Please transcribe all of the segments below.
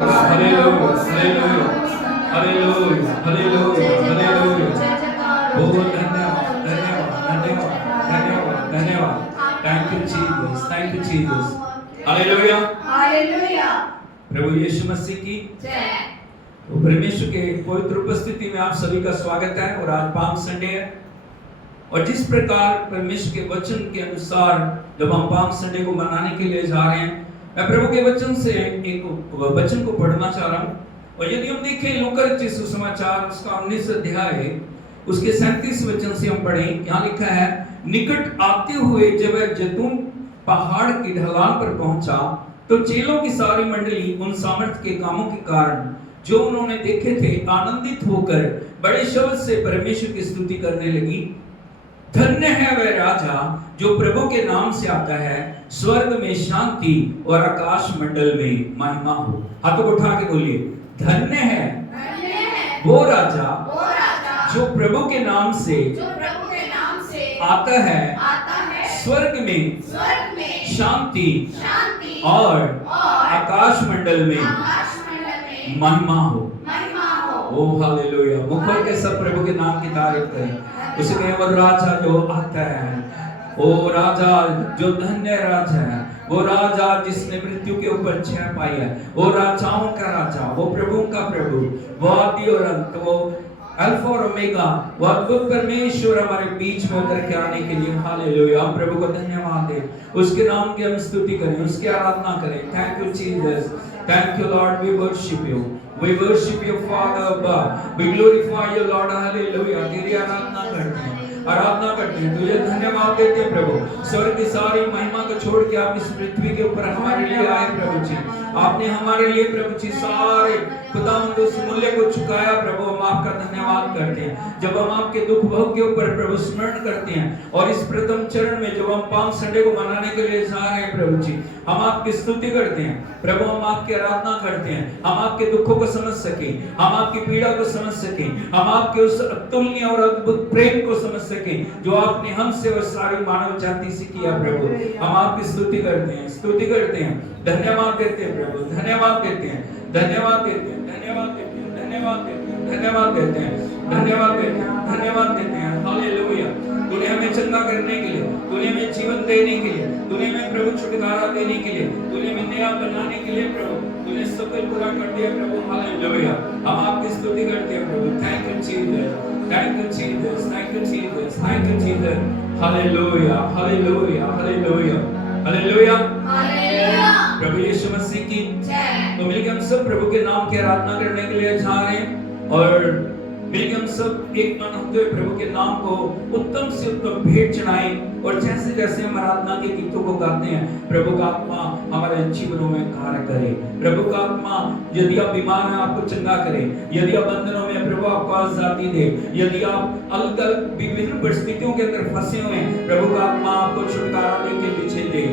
Hallelujah hallelujah hallelujah hallelujah hallelujah. बहुत धन्यवाद धन्यवाद धन्यवाद धन्यवाद धन्यवाद। Thank you Jesus, thank you Jesus. Hallelujah hallelujah. प्रभु यीशु मसीह की जय। तो परमेश्वर के पवित्र उपस्थिति में आप सभी का स्वागत है। और आज पाम संडे है और जिस प्रकार परमेश्वर के वचन के अनुसार जब हम पाम संडे को मनाने के लिए जा रहे हैं, मैं प्रभु के वचन से एक वचन को पढ़ना चाह रहा हूं। और यदि हम देखें लूका रचित सुसमाचार उसका 19 अध्याय उसके 37 वचन से हम पढ़ें, यहाँ लिखा है, निकट आते हुए जब वह जैतून पहाड़ की ढलान पर पहुंचा तो चेलों की सारी मंडली उन सामर्थ्य के कामों के कारण जो उन्होंने देखे थे आनंदित होकर बड़े शब्द से परमेश्वर की स्तुति करने लगी। धन्य है वह राजा जो प्रभु के नाम से आता है, स्वर्ग में शांति और आकाश मंडल में महिमा हो। हाथों को उठा के बोलिए, धन्य है वो राजा जो प्रभु के नाम से आता है, स्वर्ग में शांति और आकाश मंडल में महिमा हो। ओ हालेलुया। मुखर के सब प्रभु के नाम की तारीफ करें। उसे कहें वो राजा जो आता है, ओ राजा जो धन्य राजा है, वो राजा जिसने मृत्यु के ऊपर जय पाई है, वो राजाओं का राजा, वो प्रभु का प्रभु, वो आदि और अंत, वो अल्फा और ओमेगा, वो अद्भुत परमेश्वर हमारे बीच में उतर के आने के लिए हालेलुया। हम प्रभु को धन्यवाद दें, उसके नाम की हम स्तुति करें, उसकी आराधना करें। Thank you Jesus, thank you Lord, we worship you, we worship you Father above, we glorify you Lord, hallelujah। तेरी आराधना करते हैं, आराधना करते हैं, तुझे धन्यवाद देते हैं प्रभु। स्वर्ग की सारी महिमा को छोड़ के आप इस पृथ्वी के ऊपर हमारे लिए आए प्रभु जी। आपने हमारे लिए प्रभु जी सारे खुदावंद उस मूल्य को चुकाया प्रभु। हम आपका धन्यवाद करते हैं। जब हम आपके दुख भोग के ऊपर प्रभु स्मरण करते हैं और इस प्रथम चरण में जब हम पाम संडे को मनाने के लिए जा रहे हैं प्रभु जी, हम आपकी स्तुति करते हैं प्रभु, हम आपकी आराधना करते हैं, हम आपके दुखों को समझ सके, हम आपकी पीड़ा को समझ सके, हम आपके उस अतुल्य और अद्भुत प्रेम को समझ सके जो आपने हमसे और सारी मानव जाति से किया प्रभु। हम आपकी स्तुति करते हैं, स्तुति करते हैं, धन्यवाद देते हैं प्रभु, धन्यवाद देते हैं, धन्यवाद देते हैं, धन्यवाद देते हैं, धन्यवाद देते हैं, धन्यवाद देते हैं, धन्यवाद देते हैं, धन्यवाद देते हैं। हालेलुया। तूने हमें चंगा करने के लिए, तूने हमें जीवन देने के लिए, तूने हमें प्रभु छुटकारा देने के लिए, तूने हमें नया बनाने के लिए प्रभु, तूने सब कुछ पूरा कर दिया प्रभु। हालेलुया। हम आपकी स्तुति करते हैं प्रभु। Thank you Jesus, thank you Jesus, thank you Jesus, thank you Jesus. Hallelujah hallelujah hallelujah hallelujah hallelujah. प्रभु यीशु मसीह की जय। तो मिलकर हम सब प्रभु के नाम की आराधना करने के लिए जा रहे हैं और मिलकर हम सब एक मन होते हुए प्रभु के नाम को उत्तम से उत्तम भेंट चढ़ाएं। और जैसे जैसे हम आराधना के गीतों को गाते हैं, प्रभु का आत्मा हमारे जीवनों में कार्य करे। प्रभु का आत्मा यदि आप बीमार हैं आपको चंगा करे, यदि आप बंधनों में प्रभु आपको आजादी दे, यदि आप अलग अलग विभिन्न परिस्थितियों के अंदर फंसे हुए हैं, प्रभु का आत्मा आपको छुटकारा देके पीछे दे।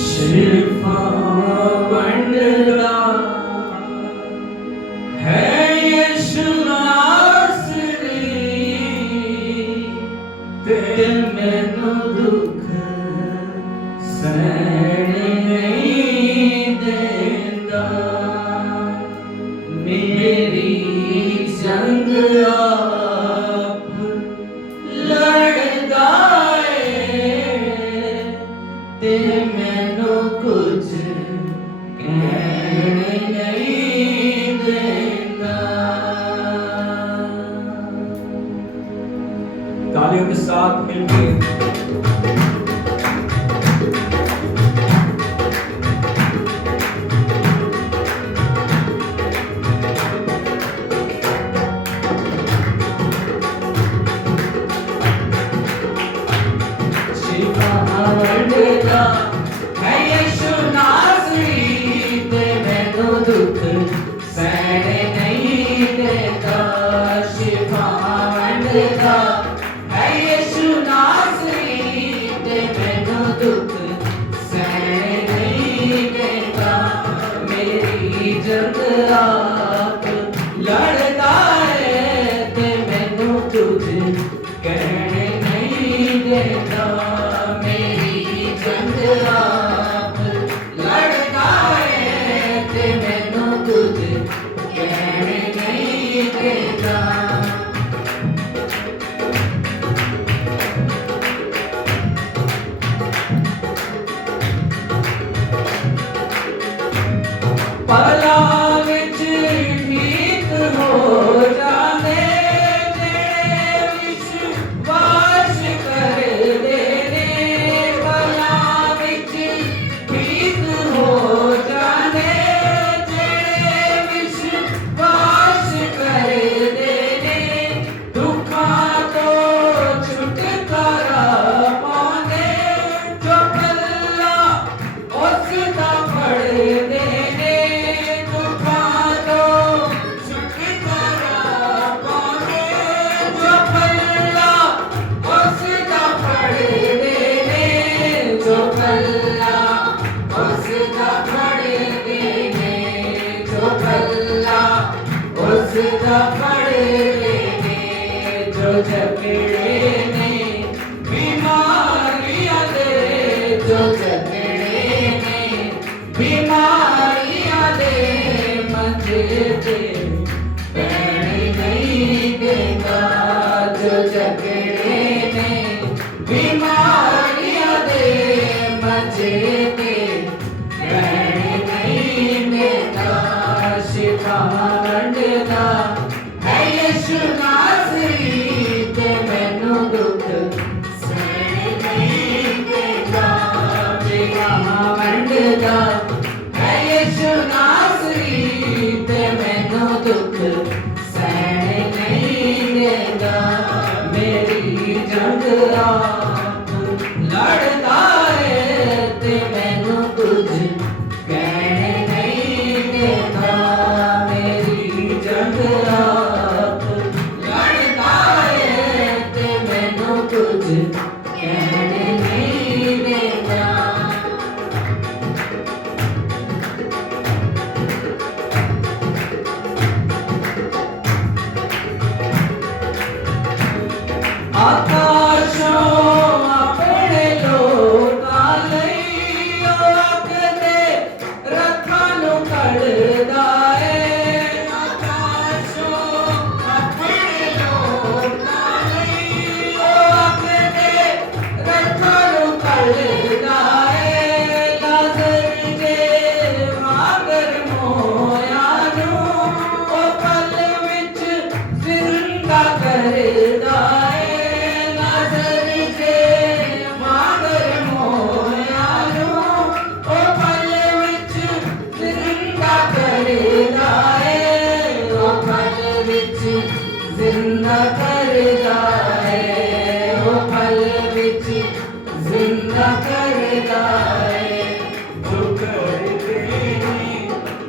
शिफा वंदना है यीशु नासरी, ते मैनू दुख सहन नहीं देंदा, मेरी जंग आप लड़दा है, ते कुछ कहने नहीं देता। तालियों के साथ मिलकर दुख सहन नहीं देता, शिफा वंदता है यीशु नासरी, ते मैनू दुख सहन नहीं देता, मेरी जंग आप लड़दा है, ते मैनू दुख कहने नहीं देता। मेरी जंग आप लड़दा है ते मैनू कुछ कहने नहीं देता। पला विच ठीक हो जाने जेड़े विश्वास करदे ने। पला विच ठीक हो जाने जेड़े विश्वास करदे ने। दुखां तो छुटकारा पाने जो पल्ला उसदा फड़दे ने। उसका फड़े लेने जो जकड़े ने बीमारियां दे। जो जकड़े ने बीमारियां दे मंजे ते कहने नहीं देता। जो जकड़े ने बीमारियां दे मंजे ते कहने नहीं देता। शिफा वंडदा है यीशु नासरी ते मैनू दुख सहने नहीं देता। शिफा वंडदा है यीशु नासरी ते मैनू दुख सहने नहीं देता। मेरी जंग आप लड़दा है ते मैनू कुछ कहने नहीं देता। मेरी जंग आप लड़दा है ते मैनू कुछ कहने नहीं देता। आकाशों अपने लोकां लई आखदे रथां नूं कढ़दा है। आकाशों अपने लोकां लई आखदे रथां नूं कढ़दा है। लाज़र दे वांगर मोया नूं ओ पल विच जिंदा करदा है। जिंदा करदा है वो पल विच जिंदा करदा है। जो करदे ने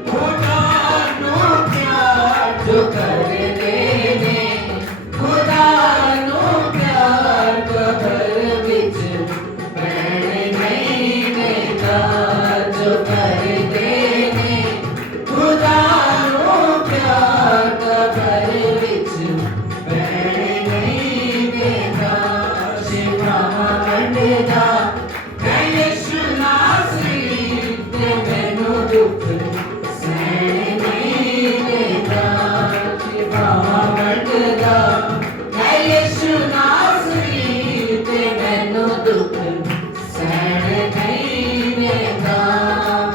खुदा नूं प्यार। जो करदे ने खुदा नूं प्यार कबर विच पैणे नहीं देता। जो करदे ने खुदा नूं प्यार कबर विच पैणे नहीं देता। शिफा वंडदा है यीशु नासरी ते मैनू दुख सहने नहीं देता। शिफा वंडदा है यीशु नासरी ते मैनू दुख सहने नहीं देता।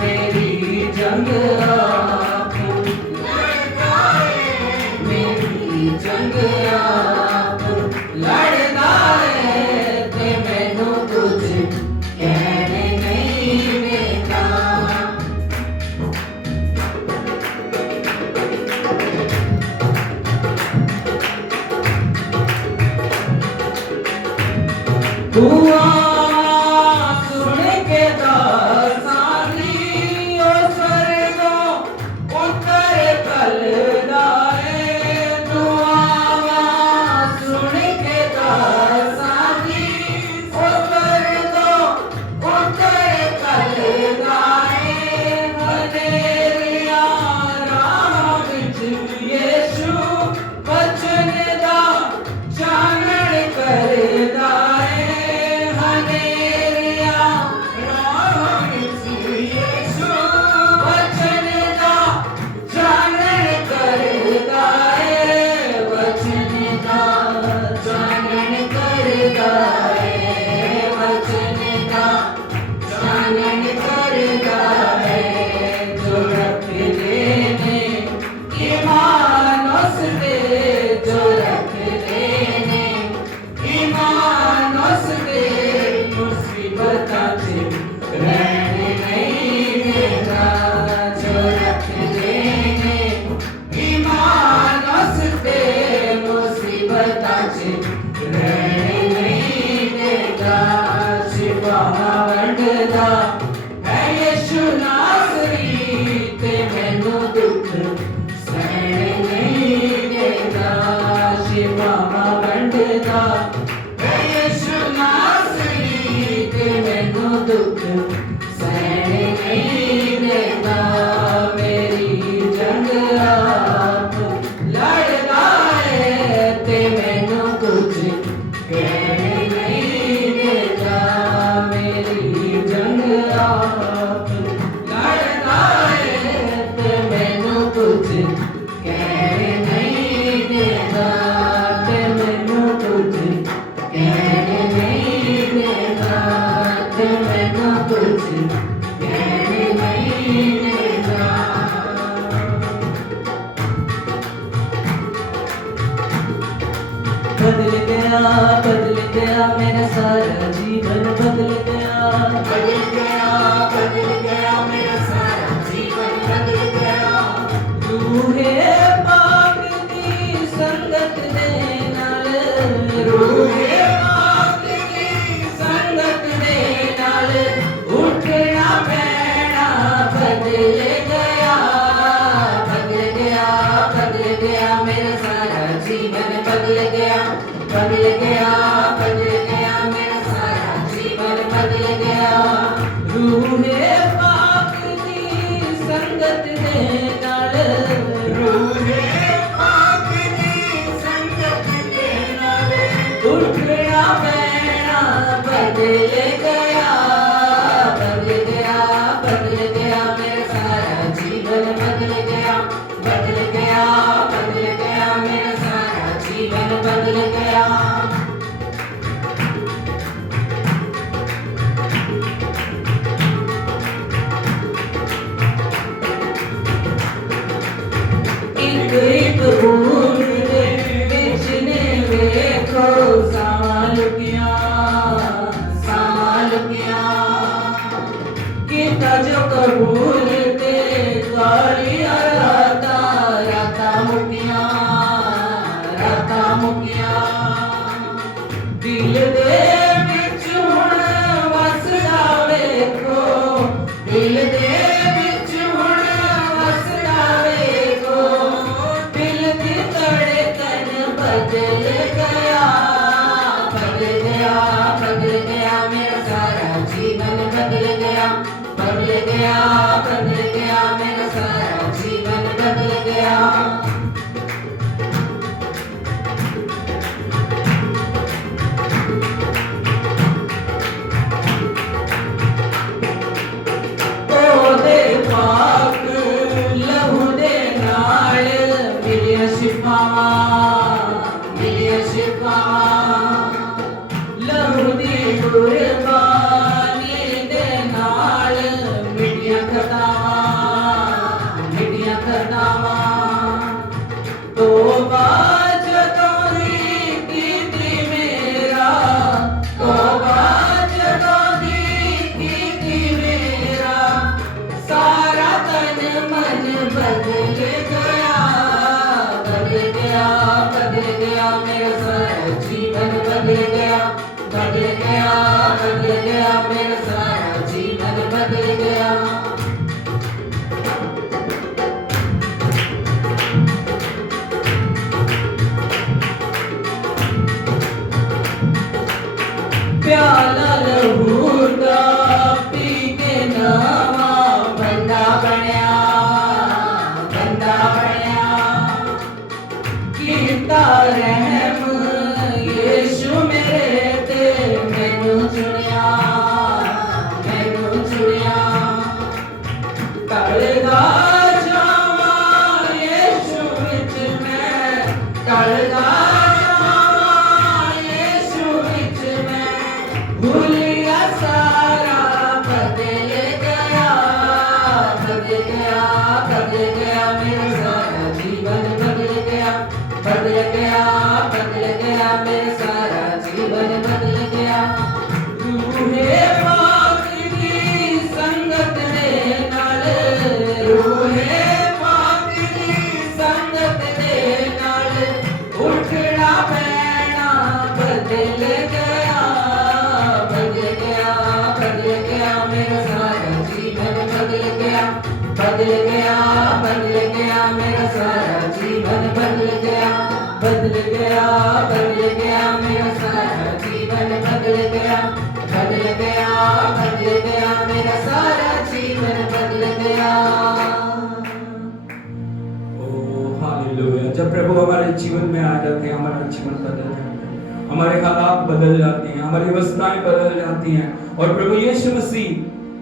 मेरी जंग आप लड़दा है। मेरी जंग आप लड़दा है ते मैनू कुछ कहने नहीं देता। तू आवाज़ सुन के दासानी ओ स्वर्गों उतर कलदा है। तू आवाज़ सुन के दासानी ओ स्वर्गों उतर कलदा है। हनेरिया राह विच यीशु बचन दा शान लड़दा है यीशु नासरी ते मैनू दुख सहन नहीं देता शिफावां वंडदा है यीशु नासरी ते मैनू दुख सहन नहीं देता मेरी जंग आप लड़दा है ते मैनू कुछ कहने नहीं देता मेरी जंग आप लड़दा है ते मैनू कुछ कहने नहीं देता ते मैनू कुछ कहने नहीं देता ते मैनू कुछ कहने नहीं देता बदल गया मेरा सारा जीवन बदल गया मेरा सारा जीवन बदल गया रूहे पाक दी संगत दे नाल रूहे पाक दी संगत दे नाल उठना पैना बदल गया मेरा सारा जीवन बदल गया मेरा सारा जीवन बदल गया रूहे पाक दी संगत दे नाल रूहे पाक दी संगत दे नाल उठना पैना बदल गया मेरा सारा जीवन बदल गया मेरा सारा जीवन बदल गया एक बूंद दे विच ने वेखो साल किया किता जो कबूल ते कालिया राता मुकिया दिल दे विच हुण वसदा वेखो दिल दे विच हुण वसदा वेखो दिल दी धड़कन बदल गया मेरा सारा जीवन बदल गया मेरा सारा जीवन बदल गया ओदे पाक लहू दे नाल मिलिया शिफावां लहू दी कुर्बानी दे नाल मिटिया खतावां तौबा जदों दी कीती मेरा तौबा जदों दी कीती मेरा सारा तन मन बदल गया मेरा सारा जीवन बदल गया मेरा सारा जीवन बदल गया प्याला लहू दा पी के नवा बंदा बनया कीता रहम यीशु मेरे ते मैनू चुनिया कलदा जावां यीशु विच मैं कलदा भूलिया सारा बदल गया मेरा सारा जीवन बदल गया मेरा सारा जीवन बदल गया रूहे पाक दी संगत दे नाल रूहे पाक दी संगत दे नाल उठना पैना बदल गया मेरा बदल गया मेरा सारा जीवन बदल गया मेरा सारा जीवन बदल गया मेरा सारा जीवन बदल गया। Oh hallelujah. जब प्रभु हमारे जीवन में आ जाते हैं, हमारा जीवन बदल जाता है, हमारे हालात बदल जाते हैं, हमारी अवस्थाएं बदल जाती हैं। और प्रभु यीशु मसीह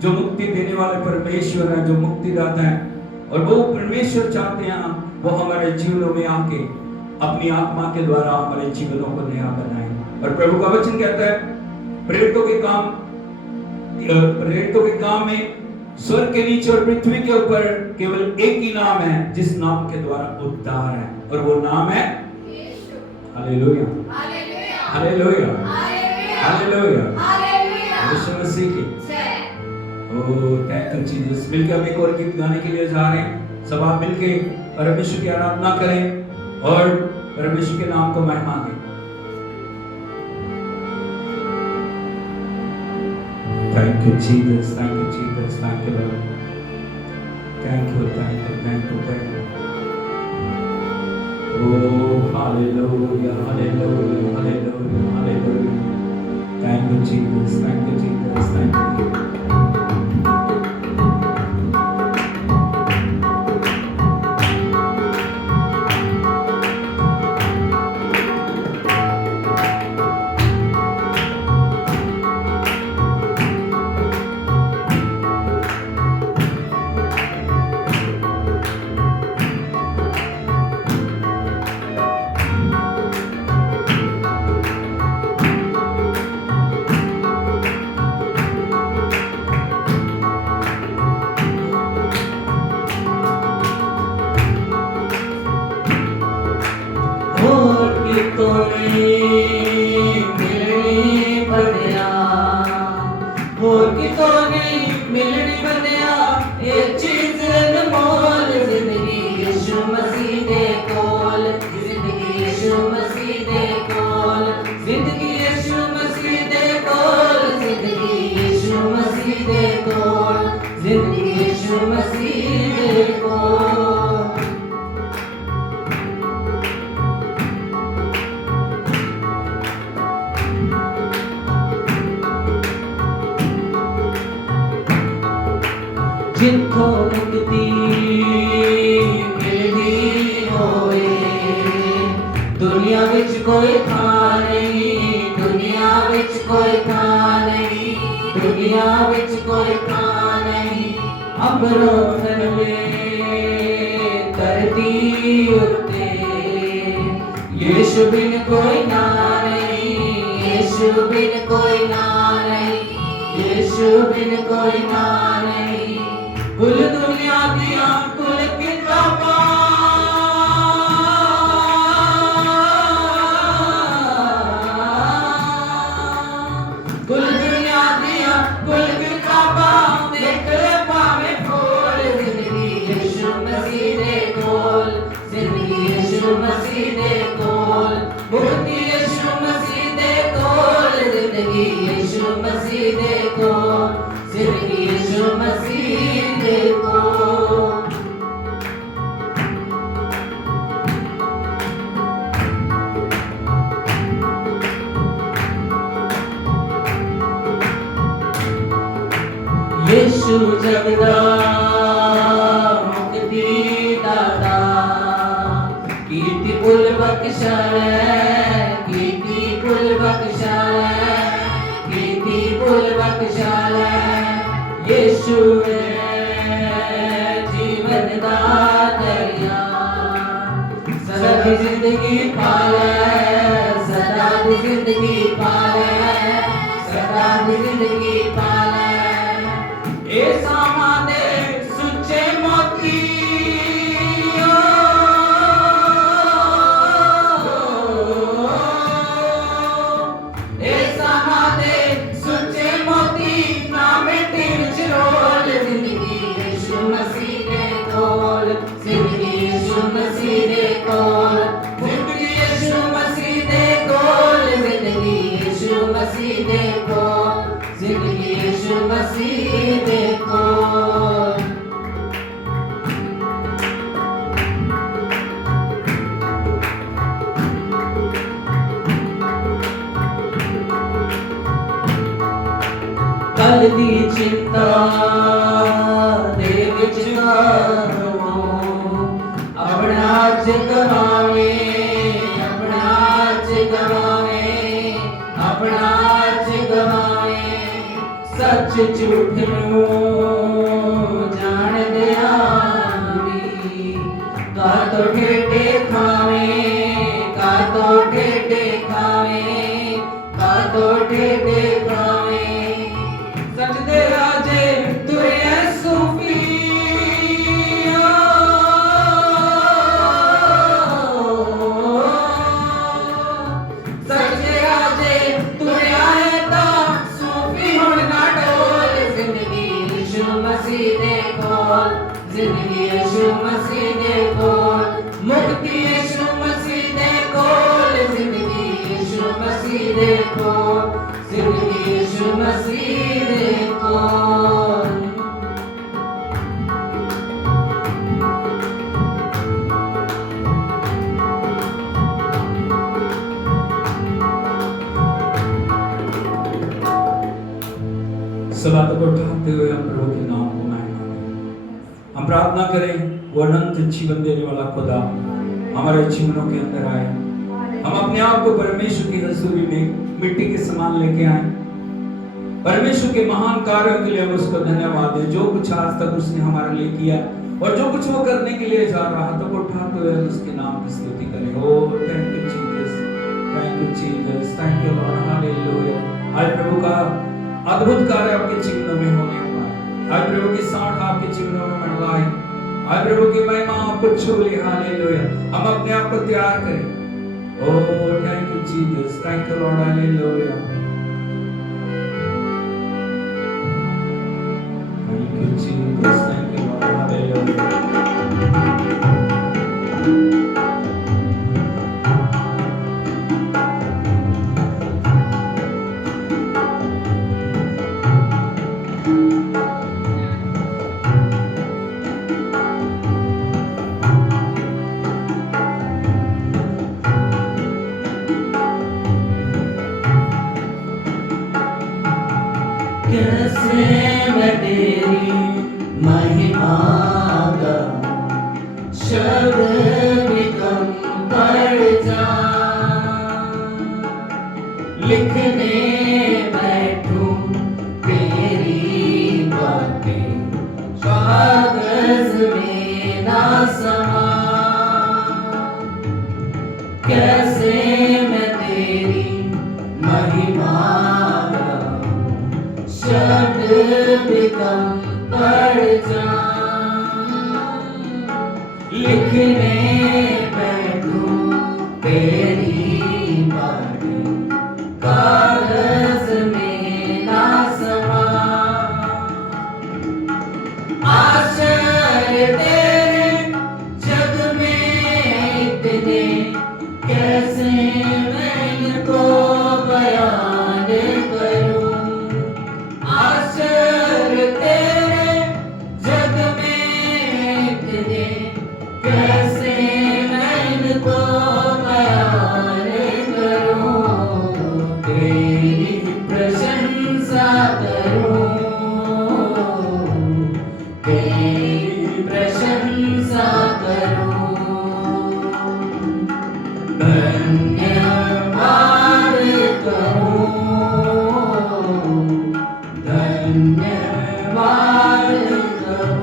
जो मुक्ति देने वाले परमेश्वर हैं, जो मुक्तिदाता हैं, और वो परमेश्वर चाहते हैं वो हमारे जीवनों में आके अपनी आत्मा के द्वारा हमारे जीवनों को नया बनाए। और प्रभु का वचन कहता है प्रेरितों के काम में स्वर्ग के नीचे और पृथ्वी के ऊपर केवल एक ही नाम है जिस नाम के द्वारा उद्धार है, और वो नाम है हालेलुया हालेलुया हालेलुया यीशु मसीह की। Oh thank you Jesus. मिलकर हम एक और गीत गाने के लिए जा रहे हैं। सब आप मिलके परमेश्वर की आराधना करें और परमेश्वर के नाम को महिमा दें। Thank you Jesus, thank you Jesus, thank you Lord, thank you, thank you, thank you, thank you. Oh hallelujah, hallelujah, hallelujah, hallelujah. Thank you Jesus, thank you Jesus, thank you. जिनको मुक्ति मिलनी होए दुनिया विच कोई था नहीं, दुनिया विच कोई था नहीं, दुनिया विच कोई था नहीं। अम्बरों थल्ले धरती उत्ते यीशु बिन कोई ना नहीं, यीशु बिन कोई ना नहीं, यीशु बिन कोई ना नहीं। कुल दुनिया दिया कुल किताबां कुल दुनिया दिया कुल किताबां देख ले पावे खोल जिंदगी यीशु मसीह दे कोल, जिंदगी यीशु मसीह दे कोल, मुक्ति यीशु मसीह दे कोल, जिंदगी यीशु मसीह दे कोल, जिंदगी यीशु मसीह दे कोल। यीशु जगदा मुक्ति दाता कीर्ति पुल बख्शाए, कीर्ति पुल बख्शाए, कीर्ति पुल बख्शाए। यीशु जीवन दा दरिया सदा दी जिंदगी पाले, सदा दी जिंदगी पाले, सदा दी जिंदगी पाले। ए सामा दे सुच्चे मोती ए सामा दे सुच्चे मोती नाम टीच रोल, जिंदगी यीशु मसीह दे कोल, जिंदगी यीशु मसीह दे कोल, जिंदगी यीशु मसीह दे कोल, जिंदगी यीशु मसीह दे कोल, जिंदगी यीशु मसीह दे कोल। कल दी चिंता दे विच करो अपना अज गवावे अपना अज गवावे अपना अज गवावे सच झूठ नूं जान दिया का तो ठेठे खावे का तो ठेठे खावे का तो ठेठे खावे सच दे राजे तुरे सूफी सच दे राजे तुरे आए ता सूफी हुण ना डोल जिंदगी यीशु मसीह दे कोल जिंदगी यीशु मसीह दे कोल मुक्ति यीशु मसीह दे कोल जिंदगी यीशु मसीह दे कोल जिंदगी यीशु मसीह दे कोल सब हाथों को उठाते हुए हम प्रभु के नाम को महिमा दें। हम प्रार्थना करें वो अनंत जीवन देने वाला खुदा हमारे जीवनों के अंदर आए। हम अपने आप को परमेश्वर की हजूरी में मिट्टी के समान लेके आए। परमेश्वर के महान कार्यों के लिए हम उसको धन्यवाद दें। जो कुछ आज तक उसने हमारे लिए किया और जो कुछ वो करने के लिए जा रहा है, तो को उठाते हुए हम उसके नाम की स्तुति करें। Oh thank you Jesus, thank you Jesus, thank you lord, hallelujah. आज प्रभु का अद्भुत कार्य आपके जीवनों में होने वाला है। आज प्रभु की साथ आपके जीवनों में मंडलाए। आज प्रभु की महिमा आपको छू ले, हालेलुया। हम अपने आप को तैयार करें। Oh thank you Jesus, thank you lord, hallelujah. Thank you Jesus, thank you lord, hallelujah. कैसे मैं तेरी महिमा गाऊं, शब्द भी कम पड़ जाऊं। लिखने बैठूं तेरी बातें, कागज में ना समाऊं। कैसे मैं तेरी महिमा शब्द भी कम पड़ जाऊं। लिखने बैठूं तेरी बातें, कागज में ना समाऊं। आश्चर्य तेरे जग में इतने, कैसे मैं इनको बयान करूं। आश्चर्य तेरे जग में इतने, कैसे मैं इनको बयान करूं। तेरी प्रशंसा करूं, तेरी प्रशंसा करूं। धन्यवाद करूं, धन्यवाद करूं।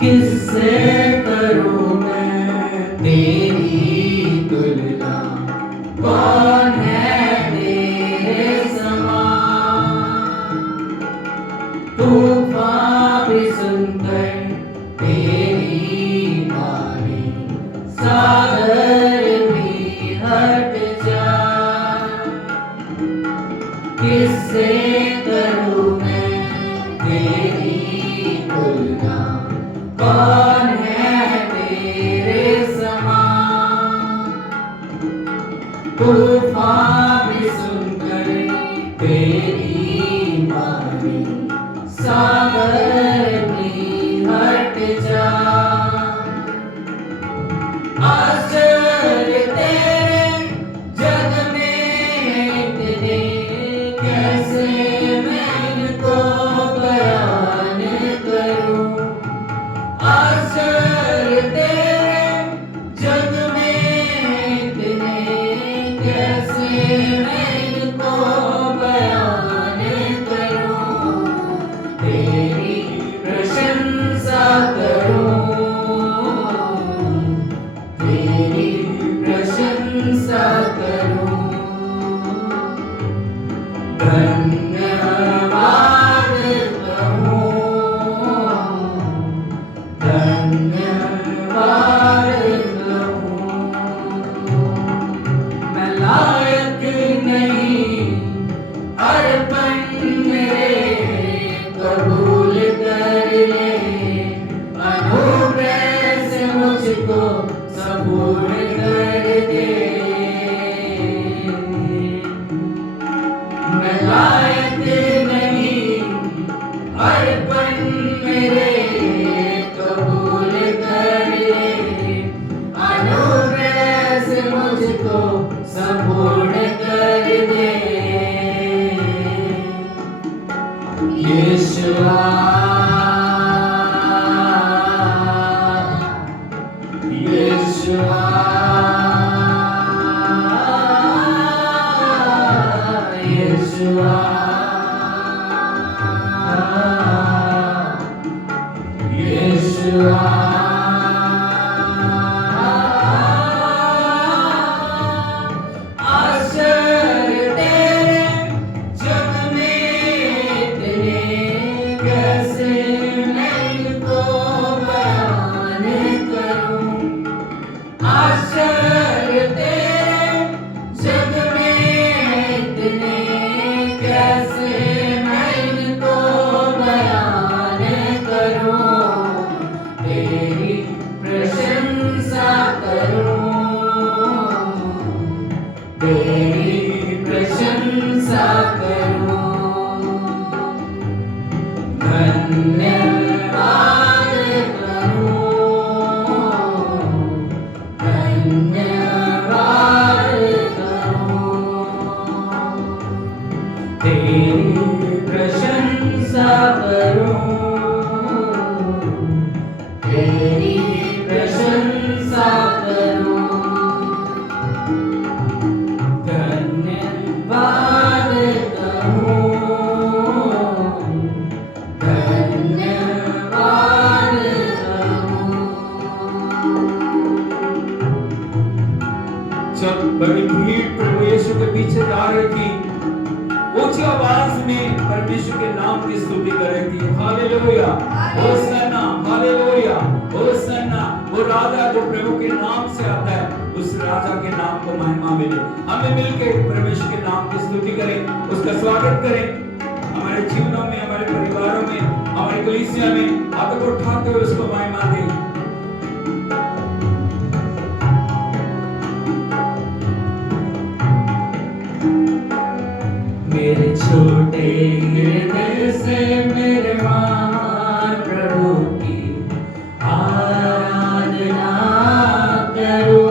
किससे करूं मैं तेरी तुलना, कौन है तेरे समान। तूफान भी सुनकर तेरी वाणी, सागर भी हट जाए। किससे करूं मैं तेरी तुलना, कौन है तेरे समान। तूफान भी सुनकर तेरी बानी, सागर भी हट जा। आश्चर्य तेरे जग में इतने, कैसे मैं इनको बयान करूं। आश्चर्य तेरे जग में इतने, कैसे मैं इनको बयान करूं। तेरी प्रशंसा करूं, तेरी प्रशंसा करूं। धन्यवाद कहूं, धन्यवाद कहूं। मैं लायक नहीं अर्पण मेरे, कबूल कर ले। अनुग्रह से मुझको संपूर्ण कर दे। मैं लायक नहीं अर्पण मेरे, कबूल कर ले। अनुग्रह से मुझको संपूर्ण कर दे। यीशुआ, यीशुआ, यीशुआ, यीशुआ। आश्चर्य तेरे जग में इतने, कैसे मैं इनको बयान करूं। आश्चर्य तेरे जग में इतने, कैसे मैं इनको बयान करूं। तेरी प्रशंसा करूं, तेरी प्रशंसा करूं। धन्यवाद कहूं, धन्यवाद कहूं। तेरी प्रशंसा करूं, तेरी प्रशंसा करूं। धन्यवाद कहूं, धन्यवाद कहूं। जब बड़ी भीड़ प्रभु यीशु के पीछे जा रही थी, ऊंची आवाज में परमेश्वर के नाम की स्तुति कर रही थी। Hallelujah, Hosanna, hallelujah, Hosanna. वो राजा जो प्रभु के नाम से आता है, उस राजा के नाम को महिमा मिले। हमें मिलकर परमेश्वर के नाम की स्तुति करें, उसका स्वागत करें। हमारे जीवनों में, हमारे परिवारों में, हमारी कलीसिया में हाथों को उठाते हुए उसको महिमा दें। मेरे छोटे हृदय से मेरे महान प्रभु की आराधना करो।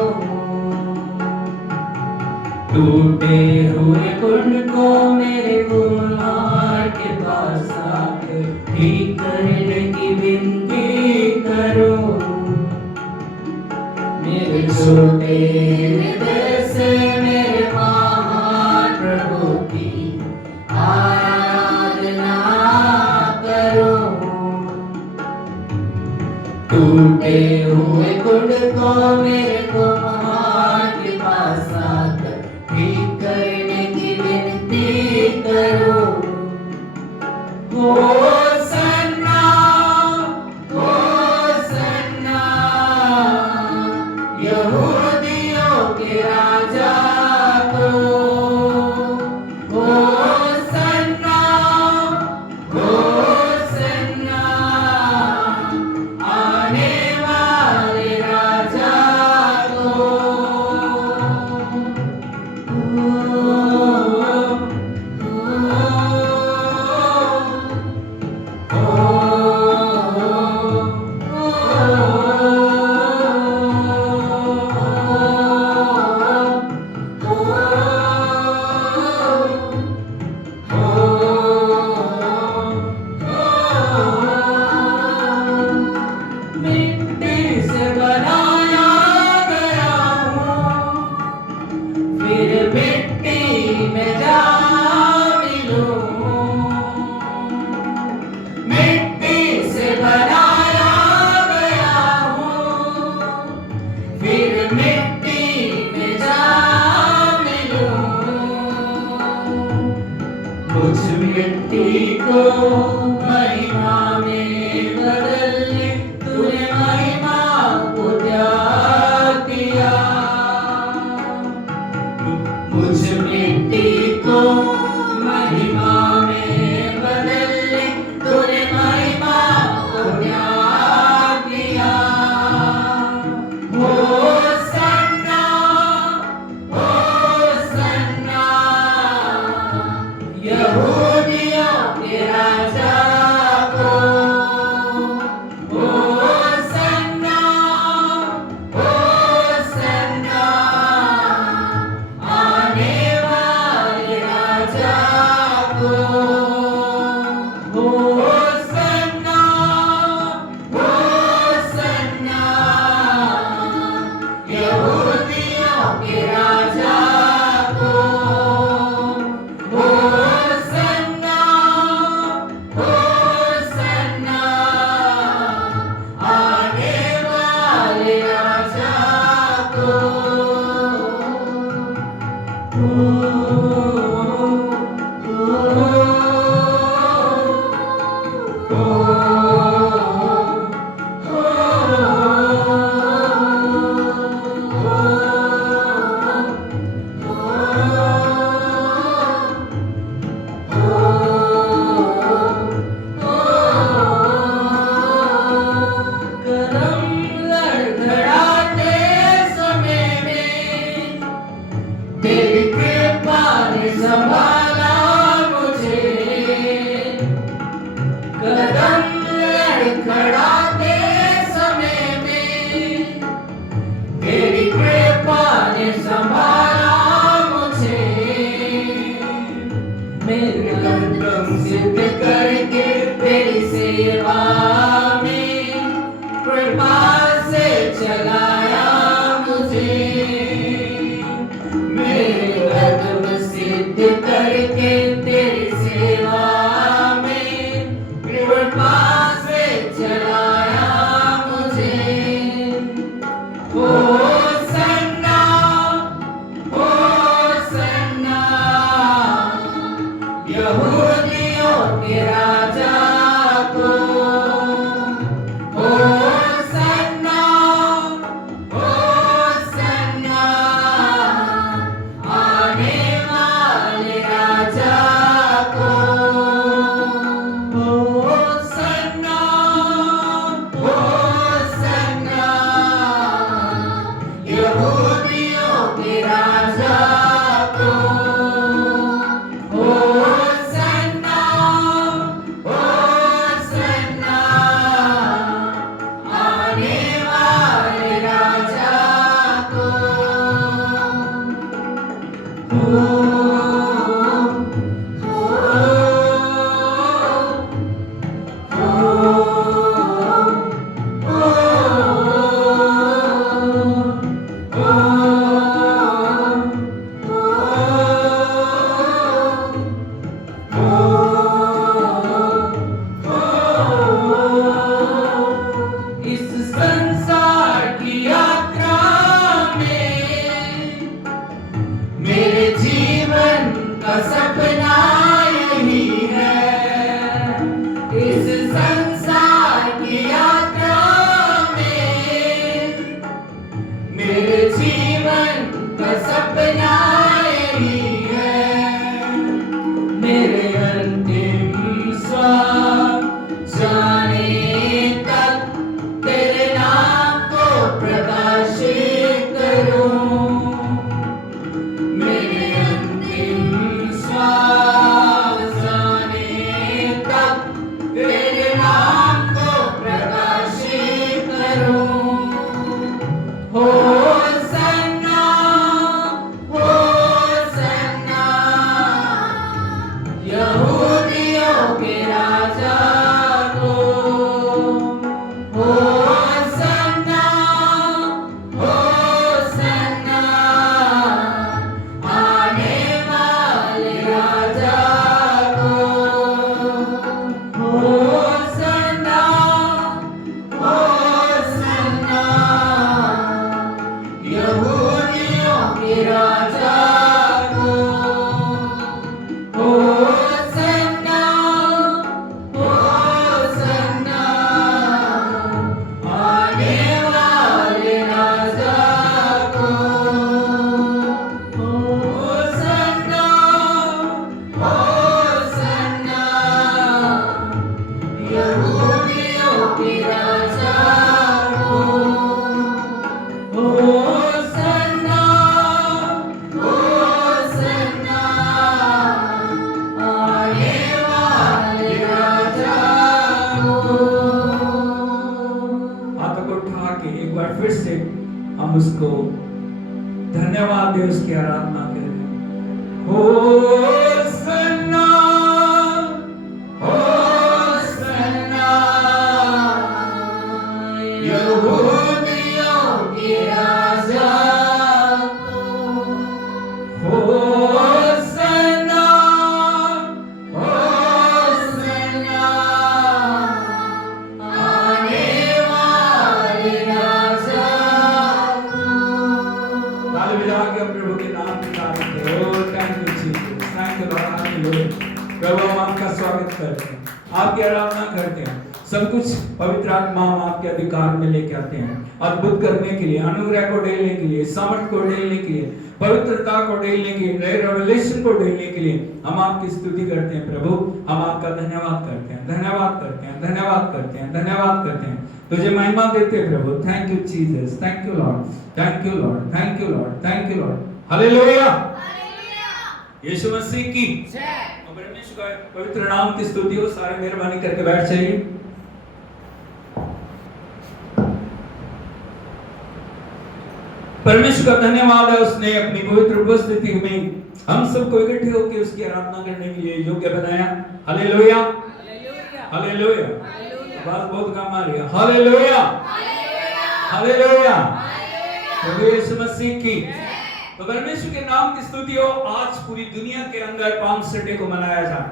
टूटे हुए कुंड को मेरे कुम्हार के पास आकर ठीक करने की विनती करो। मेरे छोटे हृदय से मेरे महान प्रभु की आराधना करो। टूटे हुए कुंड को मेरे कुम्हार के पास आकर ठीक करने की विनती करो। होसन्ना, होसन्ना, यहूदियों के राजा को। होसन्ना, होसन्ना, हम उसको धन्यवाद दे, उसकी आराधना करें। होसन्ना होसन्ना यहूदियों के राजा को। होसन्ना होसन्ना आने वाले राजा को। ताली बजा के प्रभु के नाम की तारीफ करो। Thank you Jesus, thank you lord, hallelujah. प्रभु हम आपका स्वागत करते हैं। आपकी आराधना करते हैं। सब कुछ पवित्र आत्मा हम आपके अधिकार में लेके आते हैं, अद्भुत करने के लिए, अनुग्रह को ढेलने के लिए, सामर्थ को ढेलने के लिए, पवित्रता को ढेलने के लिए, रेवलेशन को ढेलने के लिए हम आपकी स्तुति करते हैं। प्रभु हम आपका धन्यवाद करते हैं, धन्यवाद करते हैं, धन्यवाद करते हैं, धन्यवाद करते हैं, तुझे महिमा देते हैं प्रभु। Thank you Jesus, thank you lord, thank you lord, thank you lord, thank you lord. Hallelujah, यीशु मसीह की जय। परमेश्वर का पवित्र नाम की स्तुति हो। सारे मेहरबानी करके बैठ जाइए। परमेश्वर का धन्यवाद है, उसने अपनी पवित्र उपस्थिति में हम सबको इकट्ठे होकर उसकी आराधना करने के लिए योग्य बनाया। हालेलुया, हालेलुया, बात बहुत काम आ रही है। हालेलुया, हालेलुया, प्रभु यीशु मसीह की। तो परमेश्वर के नाम की स्तुति हो। आज पूरी दुनिया के अंदर पाम संडे को मनाया जाए।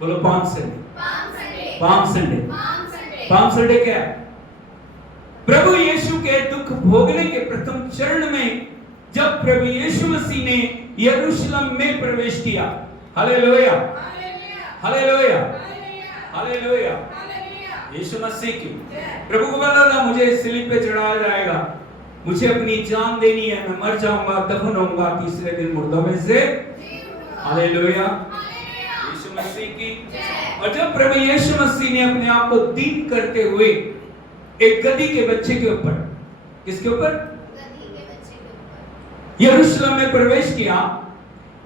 बोलो palm Sunday, palm Sunday, palm Sunday क्या है? प्रभु यीशु के दुख भोगने के प्रथम चरण में जब प्रभु यीशु मसीह ने यरूशलेम में प्रवेश किया। हालेलुया, हालेलुया, हालेलुया, यीशु मसीह की। प्रभु को बोला था मुझे सिलीब पे चढ़ाया जाएगा, मुझे अपनी जान देनी है, मैं मर जाऊंगा, दफन होऊंगा, तीसरे दिन मुर्दों में से। हालेलुया, यीशु मसीह की। और जब प्रभु यीशु मसीह ने अपने आप को दीन करते हुए एक गधी के बच्चे के ऊपर, किसके ऊपर? गधी के बच्चे के ऊपर यरूशलेम में प्रवेश किया।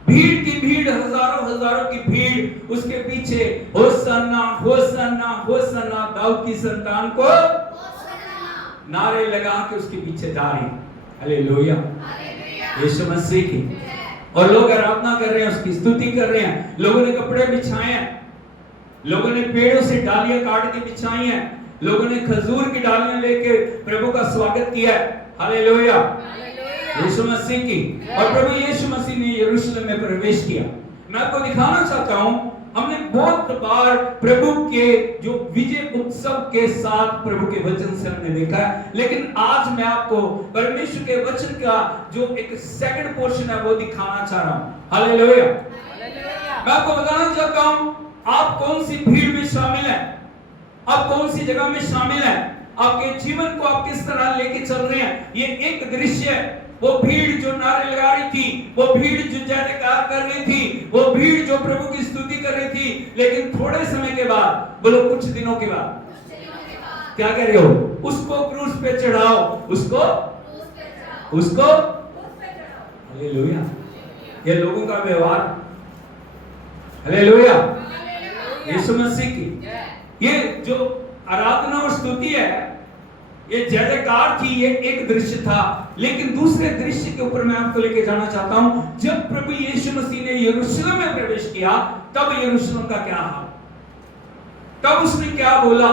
भीड़ की भीड़, हजारों हजारों की भीड़ उसके पीछे होसन्ना, होसन्ना, होसन्ना, दाऊद की संतान को नारे लगा के उसके पीछे जा रही। हालेलुया, यीशु मसीह की। और लोग आराधना कर रहे हैं, उसकी स्तुति कर रहे हैं। लोगों ने कपड़े बिछाए हैं, लोगों ने पेड़ों से डालियां काट के बिछाई हैं, लोगों ने खजूर की डालियां लेके प्रभु का स्वागत किया है। हालेलुया, यीशु मसीह की। और प्रभु यीशु मसीह ने यरूशलेम में प्रवेश किया। मैं आपको दिखाना चाहता हूं, हमने बहुत बार प्रभु के जो विजय उत्सव के साथ प्रभु के वचन से हमने देखा है, लेकिन आज मैं आपको परमेश्वर के वचन का जो एक सेकंड पोर्शन है वो दिखाना चाह रहा हूं। हालेलुया, मैं आपको बताना चाहता हूं आप कौन सी भीड़ में शामिल हैं, आप कौन सी जगह में शामिल हैं, आपके जीवन को आप किस तरह लेके चल रहे हैं। ये एक दृश्य है। वो भीड़ जो नारे लगा रही थी, वो भीड़ जो जयकार कर रही थी, वो भीड़ जो प्रभु की स्तुति कर रही थी, लेकिन थोड़े समय के बाद, बोलो कुछ दिनों के बाद क्या कर रहे हो? उसको क्रूस पे चढ़ाओ, उसको हालेलुया। ये लोगों का व्यवहार। हालेलुया, यीशु मसीह की। ये जो आराधना और स्तुति है, ये जयकार थी, ये एक दृश्य था। लेकिन दूसरे दृश्य के ऊपर मैं आपको लेके जाना चाहता हूं। जब प्रभु यीशु मसीह ने यरूशलेम में प्रवेश किया, तब यरूशलेम का क्या हाल, तब उसने क्या बोला।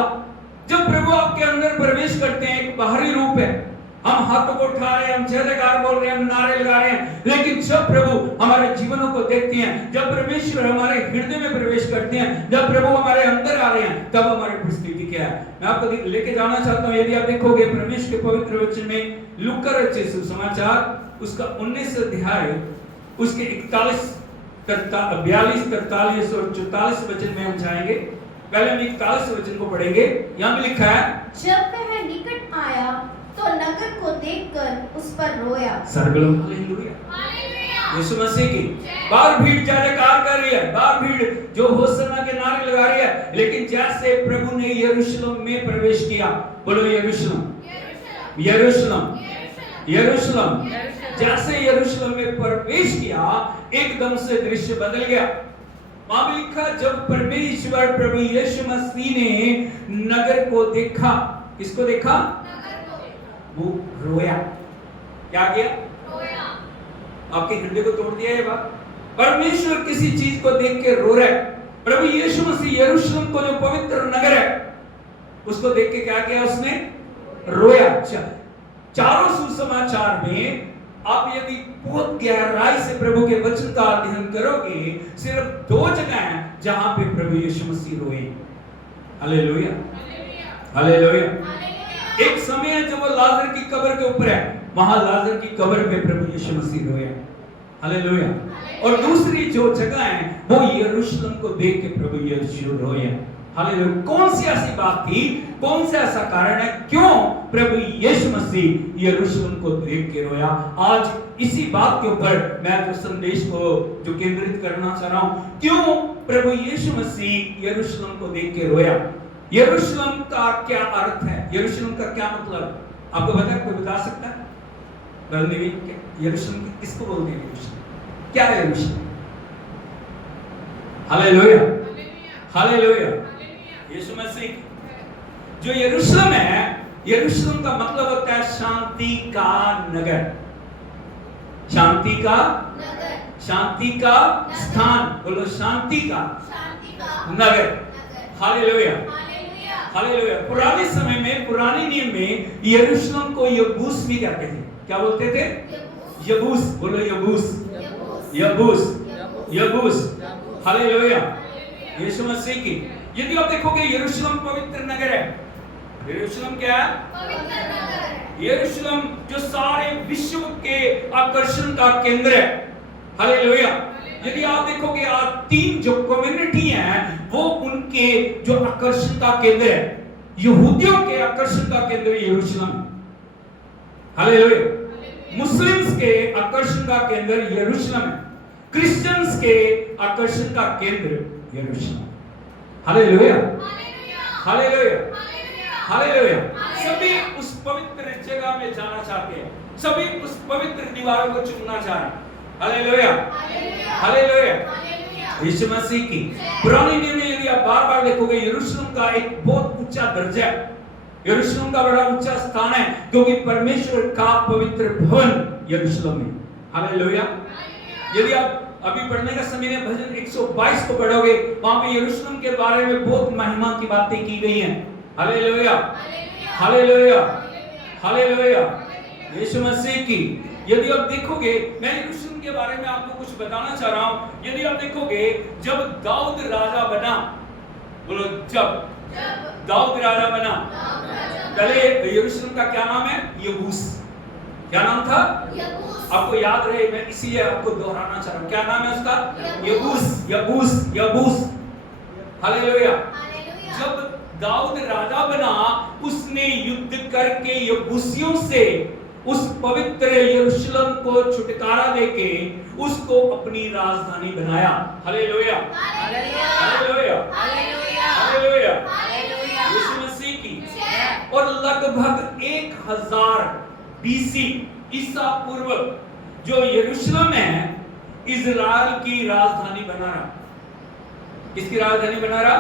जब प्रभु आपके अंदर प्रवेश करते हैं, एक बाहरी रूप है, हम हाथों को उठा रहे हैं, हम जयकार बोल रहे हैं, हम नारे लगा रहे हैं, लेकिन जब प्रभु हमारे जीवनों को देखते हैं, जब परमेश्वर हमारे हृदय में प्रवेश करते हैं, जब प्रभु हमारे अंदर आ रहे हैं, तब हमारी परिस्थिति क्या है। मैं आपको लेके जाना चाहता हूं। यदि आप देखोगे परमेश्वर के पवित्र वचन में, लूका रचित सुसमाचार उसका 19 अध्याय उसके 41, 42, 43 और 44 वचन में हम जाएंगे। पहले हम 41 वचन को पढ़ेंगे। यहाँ पे लिखा है, जब वह निकट आया तो नगर को देखकर उस पर रोया। सर्वलो हालेलुया, यीशु मसीह की। बाहर भीड़ जयकार कर रही है, बाहर भीड़ जो होसन्ना के नारे लगा रही है, लेकिन जैसे प्रभु ने यरूशलेम में प्रवेश किया, बोलो यरूशलेम, यरूशलेम, यरूशलेम। जैसे यरूशलेम में प्रवेश किया, एकदम से दृश्य बदल गया। वहां भी लिखा, जब परमेश्वर प्रभु यीशु मसीह ने नगर को देखा, किसको देखा? वो रोया। क्या किया? रोया। आपके हृदय को तोड़ दिया ये बात। परमेश्वर किसी चीज को देख के रो रहा है। प्रभु यीशु मसीह यरूशलेम को जो पवित्र नगर है, उसको देख के क्या किया उसने? रोया। चारों सुसमाचार में आप यदि बहुत गहराई से प्रभु के वचन का अध्ययन करोगे, सिर्फ 2 जगह हैं जहां पे प्रभु यीशु मसीह रोए। Hallelujah, hallelujah. एक समय है जब वो लाजर की कब्र के ऊपर है, वहां लाजर की कब्र पे प्रभु यीशु मसीह रोए। हालेलुया। और दूसरी जो जगह है वो यरूशलेम को देख के प्रभु यीशु रोए। हालेलुया। कौन सी ऐसी बात थी, कौन सा ऐसा कारण है क्यों प्रभु यीशु मसीह यरूशलेम को देख के रोया? आज इसी बात के ऊपर मैं तो संदेश को जो केंद्रित करना चाह रहा हूं, क्यों प्रभु यीशु मसीह यरूशलेम को देख के रोया। यरूशलेम का क्या अर्थ है, यरूशलेम का क्या मतलब, आपको पता है? कोई बता सकता है? यरूशलेम किसको बोलते हैं? यरूशलेम क्या है? यरूशलेम, हालेलुया, हालेलुया, यीशु मसीह। जो यरूशलेम है, यरूशलेम का मतलब होता है शांति का नगर, शांति का नगर, शांति का स्थान। बोलो शांति का नगर। Hallelujah, hallelujah. पुराने समय में, पुराने नियम में यरूशलेम को यबूस भी कहते थे। क्या बोलते थे? यबूस। बोलो यबूस, यबूस, यबूस। हालेलुया, यीशु मसीह की। यदि आप देखोगे यरूशलेम पवित्र नगर है। यरूशलेम क्या है? पवित्र नगर है। यरूशलेम जो सारे विश्व के आकर्षण का केंद्र है। हालेलुया। यदि आप देखोगे आज 3 जो कम्युनिटी हैं वो उनके जो आकर्षण का केंद्र है, यहूदियों के आकर्षण का केंद्र यरूशलेम। हालेलुया। मुस्लिम्स के आकर्षण का केंद्र यरूशलेम है, क्रिश्चियंस के आकर्षण का केंद्र यरूशलेम। Hallelujah, hallelujah, hallelujah. सभी उस पवित्र जगह में जाना चाहते हैं, सभी उस पवित्र दीवारों को चूमना चाह रहे हैं। हालेलुया, हालेलुया, यीशु मसीह की। पुराने नियम में यदि आप बार-बार देखोगे यरूशलेम का एक बहुत ऊंचा दर्जा है, यरूशलेम का बड़ा ऊंचा स्थान है, क्योंकि परमेश्वर का पवित्र भवन यरूशलेम में। हालेलुया। यदि आप अभी पढ़ने का समय है, भजन 122 को पढ़ोगे, वहां पे यरूशलेम के बारे में बहुत महिमा की बातें की गई हैं। हालेलुया, हालेलुया, हालेलुया, यीशु मसीह की। यदि आप देखोगे, मैं यरूशलेम के बारे में आपको कुछ बताना चाह रहा हूं। यदि आप देखोगे, जब दाऊद राजा बना, बोलो जब दाऊद राजा बना, पहले यरूशलेम का क्या नाम है? यबूस। क्या नाम था? यबूस। आपको याद रहे, मैं इसीलिए आपको दोहराना चाह रहा हूं। क्या नाम है उसका? यबूस, यबूस, यबूस। हालेलुया। जब दाऊद राजा बना, उसने युद्ध करके यबूसियों से उस पवित्र यरूशलेम को छुटकारा देके उसको अपनी राजधानी बनाया। हालेलुया, हालेलुया, हालेलुया, यीशु मसीह की। और लगभग 1000 BC ईसा पूर्व जो यरूशलेम है इजराइल की राजधानी बना रहा। किसकी राजधानी बना रहा?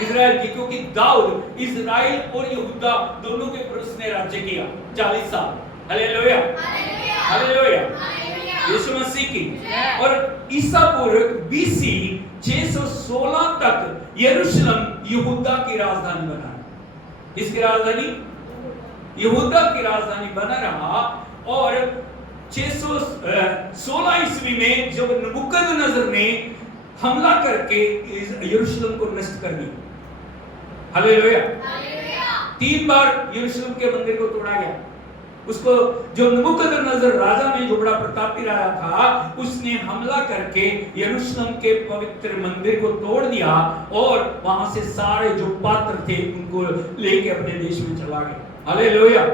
इजराइल की, क्योंकि दाऊद इजराइल और यहूदा दोनों के ऊपर उसने राज्य किया 40 साल। हालेलुया, हालेलुया, यीशु मसीह की। और ईसा पूर्व BC 616 तक यरूशलेम यहूदा की राजधानी बना। किसकी राजधानी? यहूदा की राजधानी बना रहा। और 616 ईस्वी में जब नबूकदनेस्सर ने हमला करके यरूशलेम को नष्ट कर दिया। हालेलुया, 3 बार यरूशलेम के मंदिर को तोड़ा गया। उसको जो नबूकदनेस्सर राजा ने, जो बड़ा प्रतापी राजा था, उसने हमला करके यरूशलेम के पवित्र मंदिर को तोड़ दिया और वहां से सारे जो पात्र थे उनको लेके अपने देश में चला गया। हालेलुया,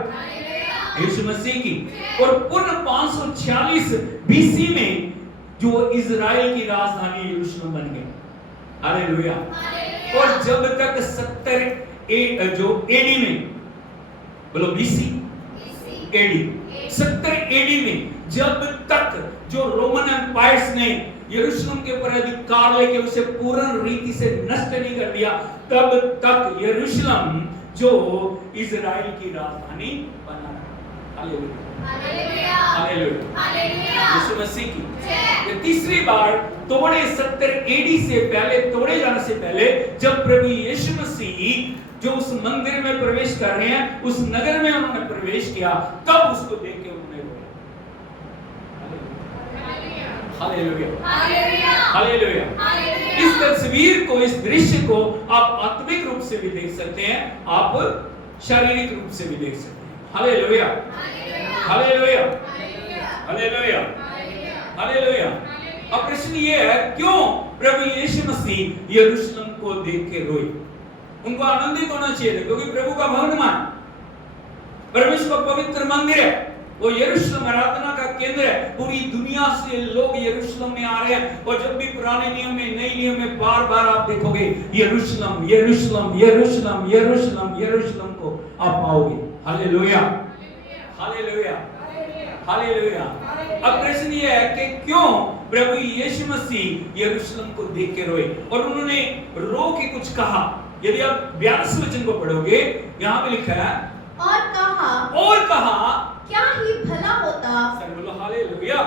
यीशु मसीह की। और पूर्ण 546 BC में जो इजराइल की राजधानी यरूशलेम बन गई। हालेलुया। और जब तक 70 जो AD में, बोलो BC AD, 70 AD में जब तक जो रोमन एम्पायर्स ने यरूशलेम के ऊपर अधिकार लेके उसे पूर्ण रीति से नष्ट नहीं कर दिया, तब तक यरूशलेम जो इजराइल की राजधानी बना रहा। हालेलुया, हालेलुया, यीशु मसीह की। ये तीसरी बार तोड़े 70 AD से पहले, तोड़े जाने से पहले, जब प्रभु यीशु मसीह जो उस मंदिर में प्रवेश कर रहे हैं, उस नगर में उन्होंने प्रवेश किया, तब उसको देख के उन्होंने रोया। Hallelujah, hallelujah, hallelujah. इस तस्वीर को, इस दृश्य को आप आत्मिक रूप से भी देख सकते हैं, आप शारीरिक रूप से भी देख सकते हैं। Hallelujah, hallelujah, hallelujah, hallelujah. अब प्रश्न ये है, क्यों प्रभु यीशु मसीह यरूशलेम को देख के रोए? उनको आनंदित होना चाहिए, क्योंकि प्रभु का भवन मान, परमेश्वर का पवित्र मंदिर है, वो यरूशलेम आराधना का केंद्र है। पूरी दुनिया से लोग यरूशलेम में आ रहे हैं, और जब भी पुराने नियम में, नए नियम में बार बार आप देखोगे यरूशलेम यरूशलेम यरूशलेम यरूशलेम यरूशलेम को आप पाओगे। Hallelujah, hallelujah, hallelujah. अब प्रश्न ये है कि क्यों प्रभु यीशु मसीह यरूशलेम को देख के रोए, और उन्होंने रो के कुछ कहा। यदि आप 42 वचन को पढ़ोगे, यहाँ पे लिखा है और कहा क्या ही भला होता, सब बोलो हालेलुया।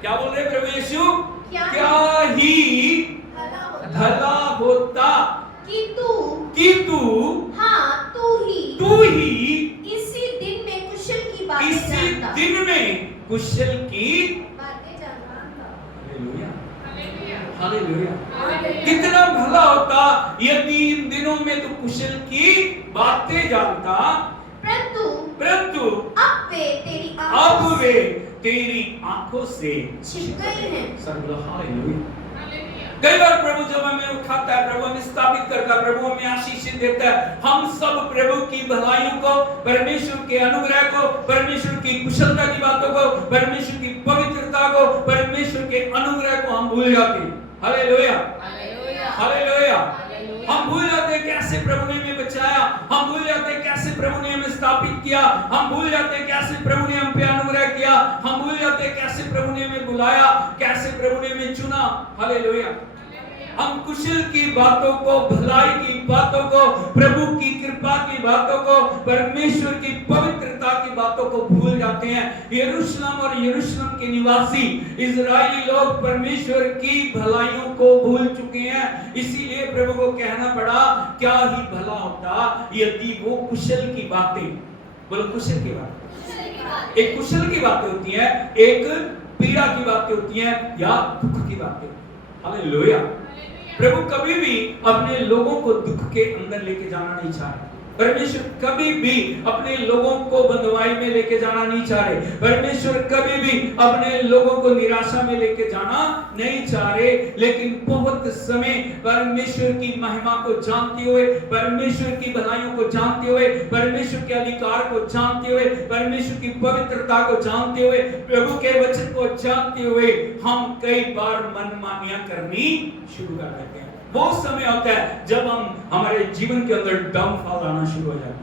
क्या बोल रहे प्रभु यीशु? क्या ही भला होता कि तू हाँ तू ही इसी दिन में कुशल की बातें जानता। Hallelujah, hallelujah. कितना भला होता यदि इन दिनों में तू कुशल की बातें जानता, परंतु अब वे तेरी आंखों से छिप गई हैं। सब बोलो हालेलुया। कई बार प्रभु जब हमें उठाता है, प्रभु हमें स्थापित करता है, प्रभु हमें आशीष देता है, हम सब प्रभु की भलाइयों को, परमेश्वर के अनुग्रह को, परमेश्वर की कुशलता की बातों को, परमेश्वर की पवित्रता को, परमेश्वर के अनुग्रह को हम भूल जाते हैं। Hallelujah, hallelujah. हम भूल जाते हैं कैसे प्रभु ने हमें बचाया, हम भूल जाते हैं कैसे प्रभु ने हमें स्थापित किया, हम भूल जाते हैं कैसे प्रभु ने हम पे अनुग्रह किया, हम भूल जाते हैं कैसे प्रभु ने हमें बुलाया, कैसे प्रभु ने हमें चुना। हालेलुया। हम कुशल की बातों को, भलाई की बातों को, प्रभु की कृपा की बातों को, परमेश्वर की पवित्रता की बातों को भूल जाते हैं। यरूशलेम और यरूशलेम के निवासी इजरायली लोग परमेश्वर की भलाइयों को भूल चुके हैं, इसीलिए प्रभु को कहना पड़ा क्या ही भला होता यदि वो कुशल की बातें, बोलो कुशल की बातें, एक कुशल की बातें होती हैं, एक पीड़ा की बातें होती हैं, या दुख की बातें। हालेलुया। प्रभु कभी भी अपने लोगों को दुख के अंदर लेके जाना नहीं चाह रहे। परमेश्वर कभी भी अपने लोगों को बंधुआई में लेके जाना नहीं चाह रहे। परमेश्वर कभी भी अपने लोगों को निराशा में लेके जाना नहीं चाह रहे। लेकिन बहुत समय परमेश्वर की महिमा को जानते हुए, परमेश्वर की भलाइयों को जानते हुए, परमेश्वर के अधिकार को जानते हुए, परमेश्वर की पवित्रता को जानते हुए, प्रभु के वचन को जानते हुए हम कई बार मनमानियां करनी शुरू कर देते हैं। बहुत समय होता है जब हम हमारे जीवन के अंदर डाउनफॉल आना शुरू हो जाता है।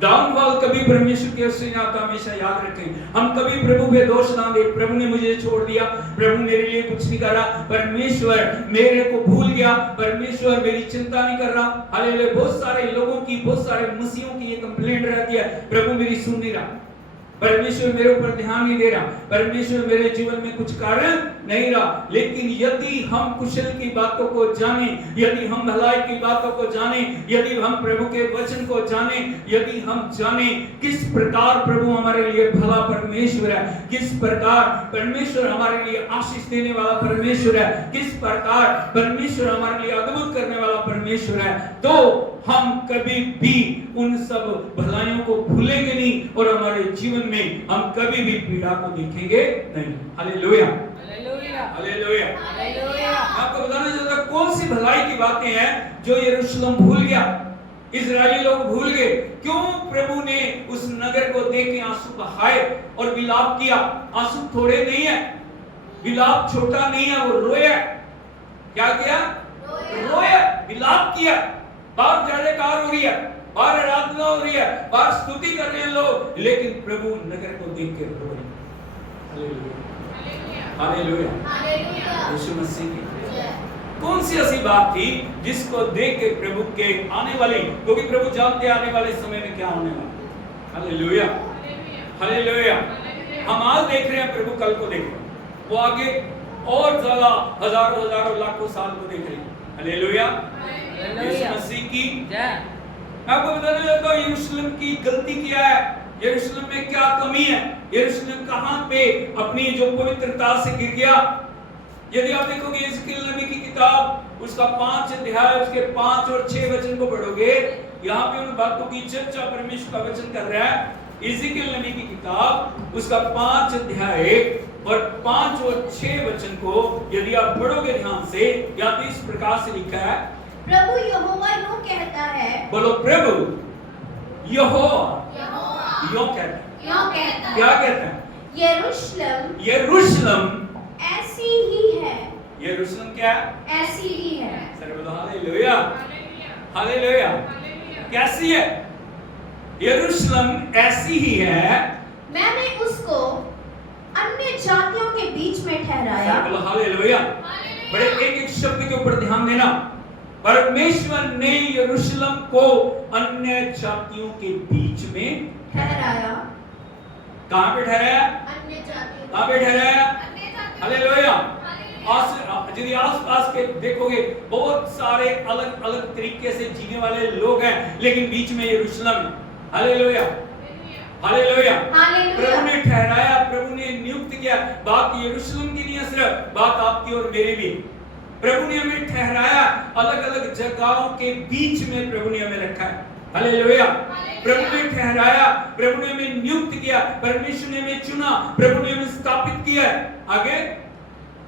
डाउनफॉल कभी परमेश्वर की ओर से नहीं आता, हमेशा याद रखें। हम कभी प्रभु पे दोष ना दे, प्रभु ने मुझे छोड़ दिया, प्रभु मेरे लिए कुछ नहीं करा, परमेश्वर मेरे को भूल गया, परमेश्वर मेरी चिंता नहीं कर रहा। हालेलुया। बहुत सारे लोगों की, बहुत सारे मसीहों की ये कंप्लेंट रहती है, प्रभु मेरी सुन नहीं रहा, परमेश्वर मेरे ऊपर ध्यान नहीं दे रहा, परमेश्वर मेरे जीवन में कुछ कारण नहीं रहा। लेकिन यदि हम कुशल की बातों को जाने, यदि हम भलाई की बातों को जाने, यदि हम प्रभु के वचन को जाने, यदि हम जाने किस प्रकार प्रभु हमारे लिए भला परमेश्वर है, किस प्रकार परमेश्वर हमारे लिए आशीष देने वाला परमेश्वर है, किस प्रकार परमेश्वर हमारे लिए अद्भुत करने वाला परमेश्वर है, तो हम कभी भी उन सब भलाइयों को भूलेंगे नहीं, और हमारे जीवन में हम कभी भी पीड़ा को देखेंगे नहीं। Hallelujah, hallelujah, hallelujah. आपको बताना चाहता हूं कौन सी भलाई की बातें हैं जो यरूशलेम भूल गया, इजरायली लोग भूल गए। क्यों प्रभु ने उस नगर को देख के आंसू बहाए और विलाप किया। आंसू थोड़े नहीं है, विलाप छोटा नहीं है, वो रोया। क्या किया? रोया, विलाप किया। बाहर जयकार हो रही है, बाहर आराधना हो रही है, बाहर स्तुति कर रहे हैं लोग, लेकिन प्रभु नगर को देख के रो रहे हैं। Hallelujah, hallelujah. यीशु मसीह की कौन सी ऐसी बात थी जिसको देख के प्रभु के आने वाले, क्योंकि प्रभु जानते आने वाले समय में क्या होने वाला। Hallelujah, hallelujah. हम आज देख रहे हैं, प्रभु कल को देख रहे हैं, वो आगे और ज्यादा हजारों हजारों लाखों साल को देख रहे हैं। हालेलुया, यीशु मसीह की जय। आपको बताना चाहता हूं यरूशलेम की गलती क्या है, यरूशलेम में क्या कमी है, यरूशलेम कहां पे अपनी जो पवित्रता से गिर गया। यदि आप देखोगे यहेजकेल नबी की किताब, उसका 5 अध्याय, उसके 5 और 6 वचन को पढ़ोगे, यहाँ पे उन बातों की चर्चा परमेश्वर का वचन कर रहा है। यहेजकेल नबी की किताब, उसका 5 अध्याय और 5 और 6 वचन को यदि आप पढ़ोगे ध्यान से, या तो इस प्रकार से लिखा है, प्रभु यहोवा यूं कहता है, बोलो प्रभु यहोवा यूं कहता है। यूं कहता क्या है, कहता है? यरूशलेम यरूशलेम ऐसी ही है, यरूशलेम क्या है? ऐसी ही है। सर बोलो हालेलुया, हालेलुया। कैसी है? यरूशलेम ऐसी ही है। मैंने उसको अन्य जातियों के बीच में ठहराया। सर बोलो हालेलुया। बड़े एक एक शब्द के ऊपर ध्यान देना। परमेश्वर ने यरूशलेम को अन्य जातियों के बीच में ठहराया। कहां पे ठहराया? अन्य जातियों। कहां पे ठहराया? अन्य जातियों। हालेलुया। यदि आस-पास के देखोगे बहुत सारे अलग अलग तरीके से जीने वाले लोग हैं, लेकिन बीच में यरूशलेम है। Hallelujah, hallelujah. प्रभु ने ठहराया, प्रभु ने नियुक्त किया। बात यरूशलेम की नहीं है सिर्फ, बात आपकी और मेरी भी। प्रभु ने हमें ठहराया, अलग अलग जगहों के बीच में प्रभु ने हमें रखा है। हालेलुया। प्रभु ने ठहराया, प्रभु ने हमें नियुक्त किया, परमेश्वर ने हमें चुना, प्रभु ने हमें स्थापित किया। आगे,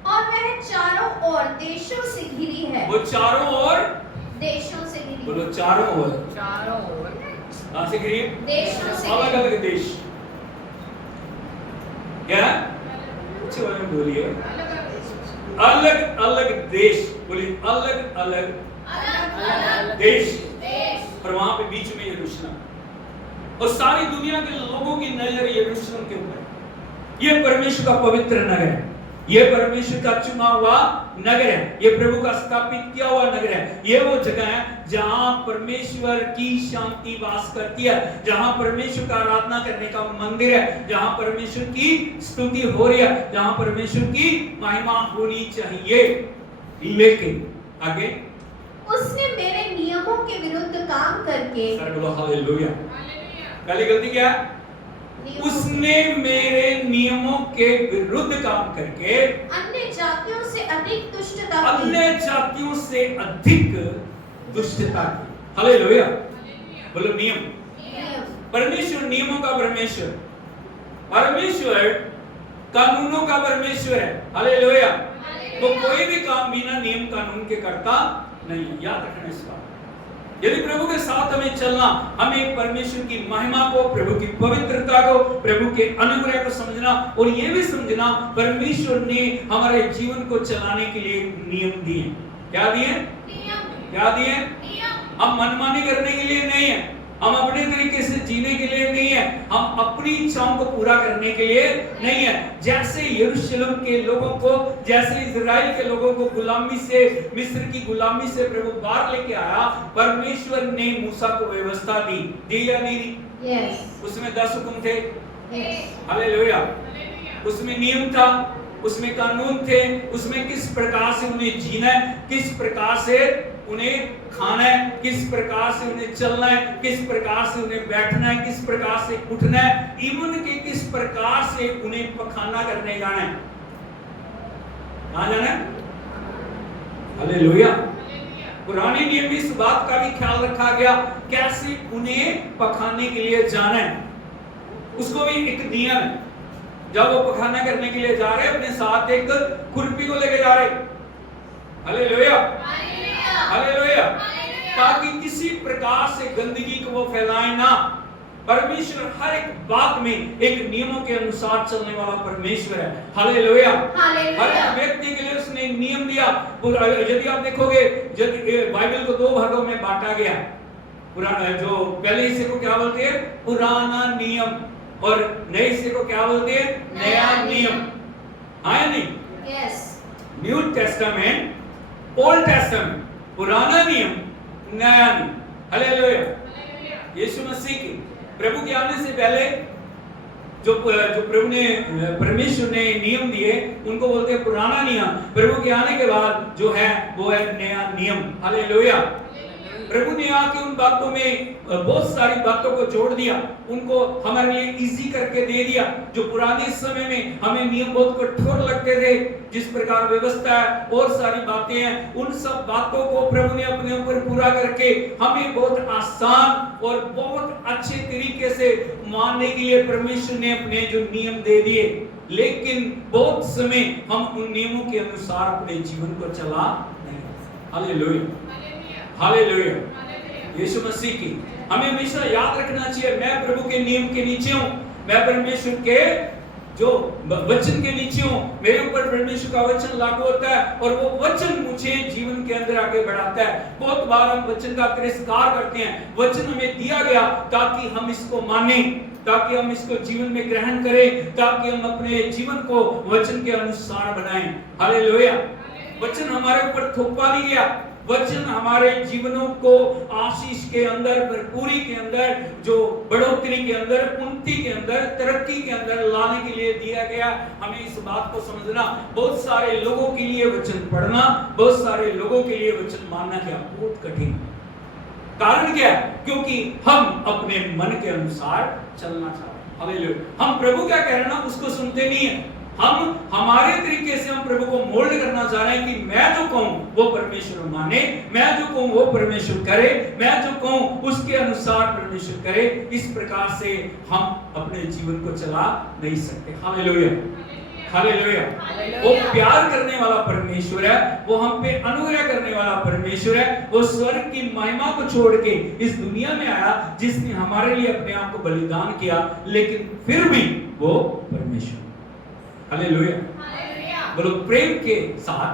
और वह चारों ओर देशों से घिरी है। वो चारों ओर देशों से घिरी। बोलो चारों ओर। चारों ओर कहां से घिरी? देशों से। अलग अलग देश। क्या? अच्छे वाले में बोलिए। अलग अलग देश। बोलिए अलग अलग देश। और वहां पे बीच में यरूशलेम, और सारी दुनिया के लोगों की नजर यरूशलेम के ऊपर। ये परमेश्वर का पवित्र नगर है, ये परमेश्वर का चुना हुआ नगर है, ये प्रभु का स्थापित किया हुआ नगर है। ये वो जगह है जहां परमेश्वर की शांति वास करती है, जहां परमेश्वर का आराधना करने का मंदिर है, जहां परमेश्वर की स्तुति हो रही है, जहां परमेश्वर की महिमा होनी चाहिए। लेकिन आगे, उसने मेरे नियमों के विरुद्ध काम करके। सर बोलो हालेलुया। पहली गलती क्या है? उसने मेरे नियमों के विरुद्ध काम करके अन्य जातियों से अधिक दुष्टता की। अन्य जातियों से अधिक दुष्टता की। हालेलुया। बोलो नियम। परमेश्वर नियमों का परमेश्वर, परमेश्वर कानूनों का परमेश्वर है। हालेलुया। वो कोई भी काम बिना नियम कानून के करता नहीं। याद रखना इस बात। यदि प्रभु के साथ हमें चलना, हमें परमेश्वर की महिमा को, प्रभु की पवित्रता को, प्रभु के अनुग्रह को समझना, और ये भी समझना परमेश्वर ने हमारे जीवन को चलाने के लिए नियम दिए। क्या दिए? क्या दिए? हम मनमानी करने के लिए नहीं है, हम अपने तरीके से जीने के लिए नहीं है, हम अपनी इच्छाओं को पूरा करने के लिए नहीं है। जैसे यरूशलेम के लोगों को, जैसे इजराइल के लोगों को गुलामी से, मिस्र की गुलामी से प्रभु बाहर लेके आया, परमेश्वर ने मूसा को व्यवस्था दी या नहीं दी? यस। उसमें 10 हुक्म थे। यस। हालेलुया। उसमें नियम था, उसमें कानून थे, उसमें किस प्रकार से उन्हें जीना है, किस प्रकार से उन्हें खाना है, किस प्रकार से उन्हें चलना है, किस प्रकार से उन्हें बैठना है, किस प्रकार से उठना है, इवन के किस प्रकार से उन्हें पखाना करने जाना है। कहां जाना है? हालेलुया। पुराने नियम में इस बात का भी ख्याल रखा गया कैसे उन्हें पखाने के लिए जाना है। उसको भी एक नियम है। जब वो पखाना करने के लिए जा रहे, अपने साथ एक खुरपी को लेके जा रहे। Hallelujah, hallelujah. ताकि किसी प्रकार से गंदगी को वो फैलाए ना। परमेश्वर हर एक बात में एक नियमों के अनुसार चलने वाला परमेश्वर है। हालेलुया। हर एक व्यक्ति के लिए उसने नियम दिया। यदि आप देखोगे, बाइबल को 2 भागों में बांटा गया। पुराना, जो पहले हिस्से को क्या बोलते हैं? पुराना नियम, और नए हिस्से को क्या बोलते हैं? नया नियम। हाँ या नहीं? Yes. New testament, old testament, पुराना नियम, नया नियम। हालेलुया। यीशु मसीह की प्रभु के आने से पहले जो प्रभु ने, परमेश्वर ने नियम दिए, उनको बोलते हैं पुराना नियम। प्रभु के आने के बाद जो है वो है नया नियम। हालेलुया। प्रभु ने आके उन बातों में बहुत सारी बातों को जोड़ दिया, उनको हमारे लिए इजी करके दे दिया। जो पुराने समय में हमें नियम बहुत कठोर लगते थे, जिस प्रकार व्यवस्था है और सारी बातें हैं, उन सब बातों को प्रभु ने अपने ऊपर पूरा करके हमें बहुत आसान और बहुत अच्छे तरीके से मानने के लिए परमेश्वर ने अपने जो नियम दे दिए। लेकिन बहुत समय हम उन नियमों के अनुसार अपने जीवन को चला नहीं। Hallelujah, hallelujah. यीशु मसीह की हमें हमेशा याद रखना चाहिए, मैं प्रभु के नियम के नीचे हूं, मैं परमेश्वर के जो वचन के नीचे हूं, मेरे ऊपर परमेश्वर का वचन लागू होता है और वो वचन मुझे जीवन के अंदर आगे बढ़ाता है। बहुत बार हम वचन का तिरस्कार करते हैं। वचन हमें दिया गया ताकि हम इसको माने, ताकि हम इसको जीवन में ग्रहण करें, ताकि हम अपने जीवन को वचन के अनुसार बनाएं। हालेलुया। वचन हमारे ऊपर थोपा नहीं गया, वचन हमारे जीवनों को आशीष के अंदर, भरपूरी के अंदर, जो बढ़ोतरी के अंदर, उन्नति के अंदर, तरक्की के अंदर लाने के लिए दिया गया। हमें इस बात को समझना, बहुत सारे लोगों के लिए वचन पढ़ना, बहुत सारे लोगों के लिए वचन मानना क्या बहुत कठिन। कारण क्या है? क्योंकि हम अपने मन के अनुसार चलना चाहते हैं। हालेलुया। हम प्रभु क्या कह रहे हैं ना उसको सुनते नहीं है। हम हमारे तरीके से हम प्रभु को मोल्ड करना चाह रहे हैं कि मैं जो कहूं वो परमेश्वर माने, मैं जो कहूं वो परमेश्वर करे, मैं जो कहूं उसके अनुसार परमेश्वर करे। इस प्रकार से हम अपने जीवन को चला नहीं सकते। Hallelujah, hallelujah. वो प्यार करने वाला परमेश्वर है, वो हम पे अनुग्रह करने वाला परमेश्वर है। वो स्वर्ग की महिमा को छोड़ के इस दुनिया में आया, जिसने हमारे लिए अपने आप को बलिदान किया, लेकिन फिर भी वो परमेश्वर। हालेलुया, बोलो प्रेम के साथ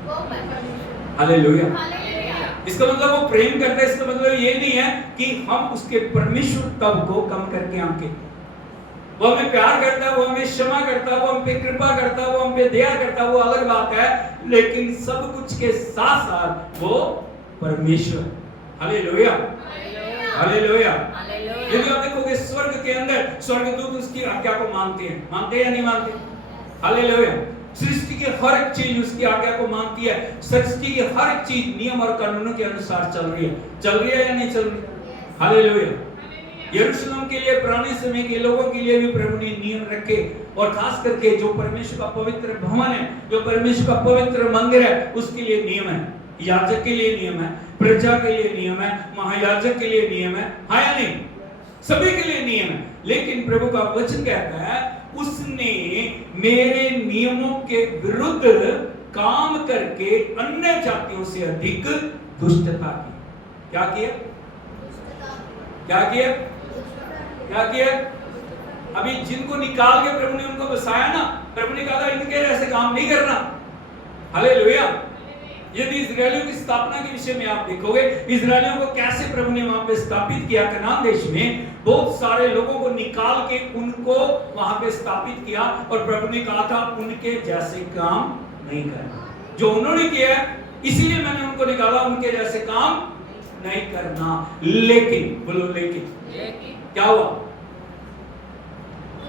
वो परमेश्वर। हालेलुया। इसका मतलब वो प्रेम करता है, इसका मतलब ये नहीं है कि हम उसके परमेश्वर तब को कम करके आंके। वो हमें प्यार करता है, वो हमें क्षमा करता है, वो हम पे कृपा करता है, वो हम पे दया करता है, वो अलग बात है, लेकिन सब कुछ के साथ साथ वो परमेश्वर। Hallelujah, hallelujah. यदि आप देखोगे स्वर्ग के अंदर स्वर्गदूत उसकी आज्ञा को मानते हैं, मानते हैं या नहीं मानते? हालेलुया। सृष्टि की हर एक चीज उसकी आज्ञा को मानती है। सृष्टि की हर एक चीज नियम और कानूनों के अनुसार चल रही है। चल रही है या नहीं चल रही? हालेलुया। यरूशलेम के लिए, पुराने समय के लोगों के लिए भी प्रभु ने नियम रखे, और खास करके जो परमेश्वर का पवित्र भवन है, जो परमेश्वर का पवित्र मंदिर है, उसके लिए नियम है। याजक के लिए नियम है, प्रजा के लिए नियम है, महायाजक के लिए नियम है, हाँ या नहीं? सभी के लिए नियम है। लेकिन प्रभु का वचन कहता है उसने मेरे नियमों के विरुद्ध काम करके अन्य जातियों से अधिक दुष्टता की। क्या किया? क्या किया? क्या किया? अभी जिनको निकाल के प्रभु ने उनको बसाया ना, प्रभु ने कहा था इनके ऐसे काम नहीं करना। हालेलुया। यदि इजरायलियों की स्थापना के विषय में आप देखोगे, इजरायलियों को कैसे प्रभु ने वहां पे स्थापित किया, कनान देश में बहुत सारे लोगों को निकाल के उनको वहां पे स्थापित किया, और प्रभु ने कहा था उनके जैसे काम नहीं करना। जो उन्होंने किया इसीलिए मैंने उनको निकाला, उनके जैसे काम नहीं करना। लेकिन बोलो लेकिन क्या हुआ?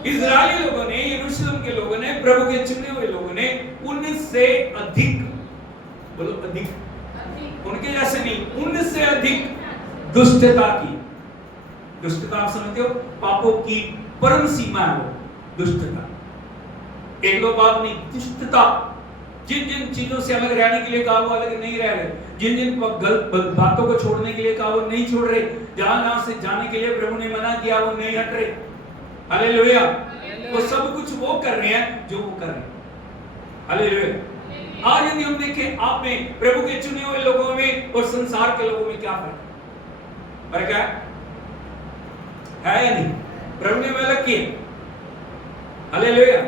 इजरायली लोगों ने, यरूशलेम के लोगों ने, प्रभु के चुने हुए लोगों ने उनसे अधिक, बोलो अधिक, उनके जैसे नहीं, उनसे अधिक दुष्टता की। दुष्टता आप समझते हो? पापों की परम सीमा है वो दुष्टता। एक दो बात नहीं, दुष्टता। जिन जिन चीजों से अलग रहने के लिए कहा वो अलग नहीं रह रहे, जिन जिन गलत बातों को छोड़ने के लिए कहा वो नहीं छोड़ रहे, जहां जहां से जाने के लिए प्रभु ने मना किया वो नहीं हट रहे। हालेलुया। वो सब कुछ वो कर रहे हैं जो वो कर रहे हैं। हालेलुया। आज यदि हम देखें आप में, प्रभु के चुने हुए लोगों में और संसार के लोगों में क्या फर्क है? है या नहीं? प्रभु ने अलग किए। हालेलुया।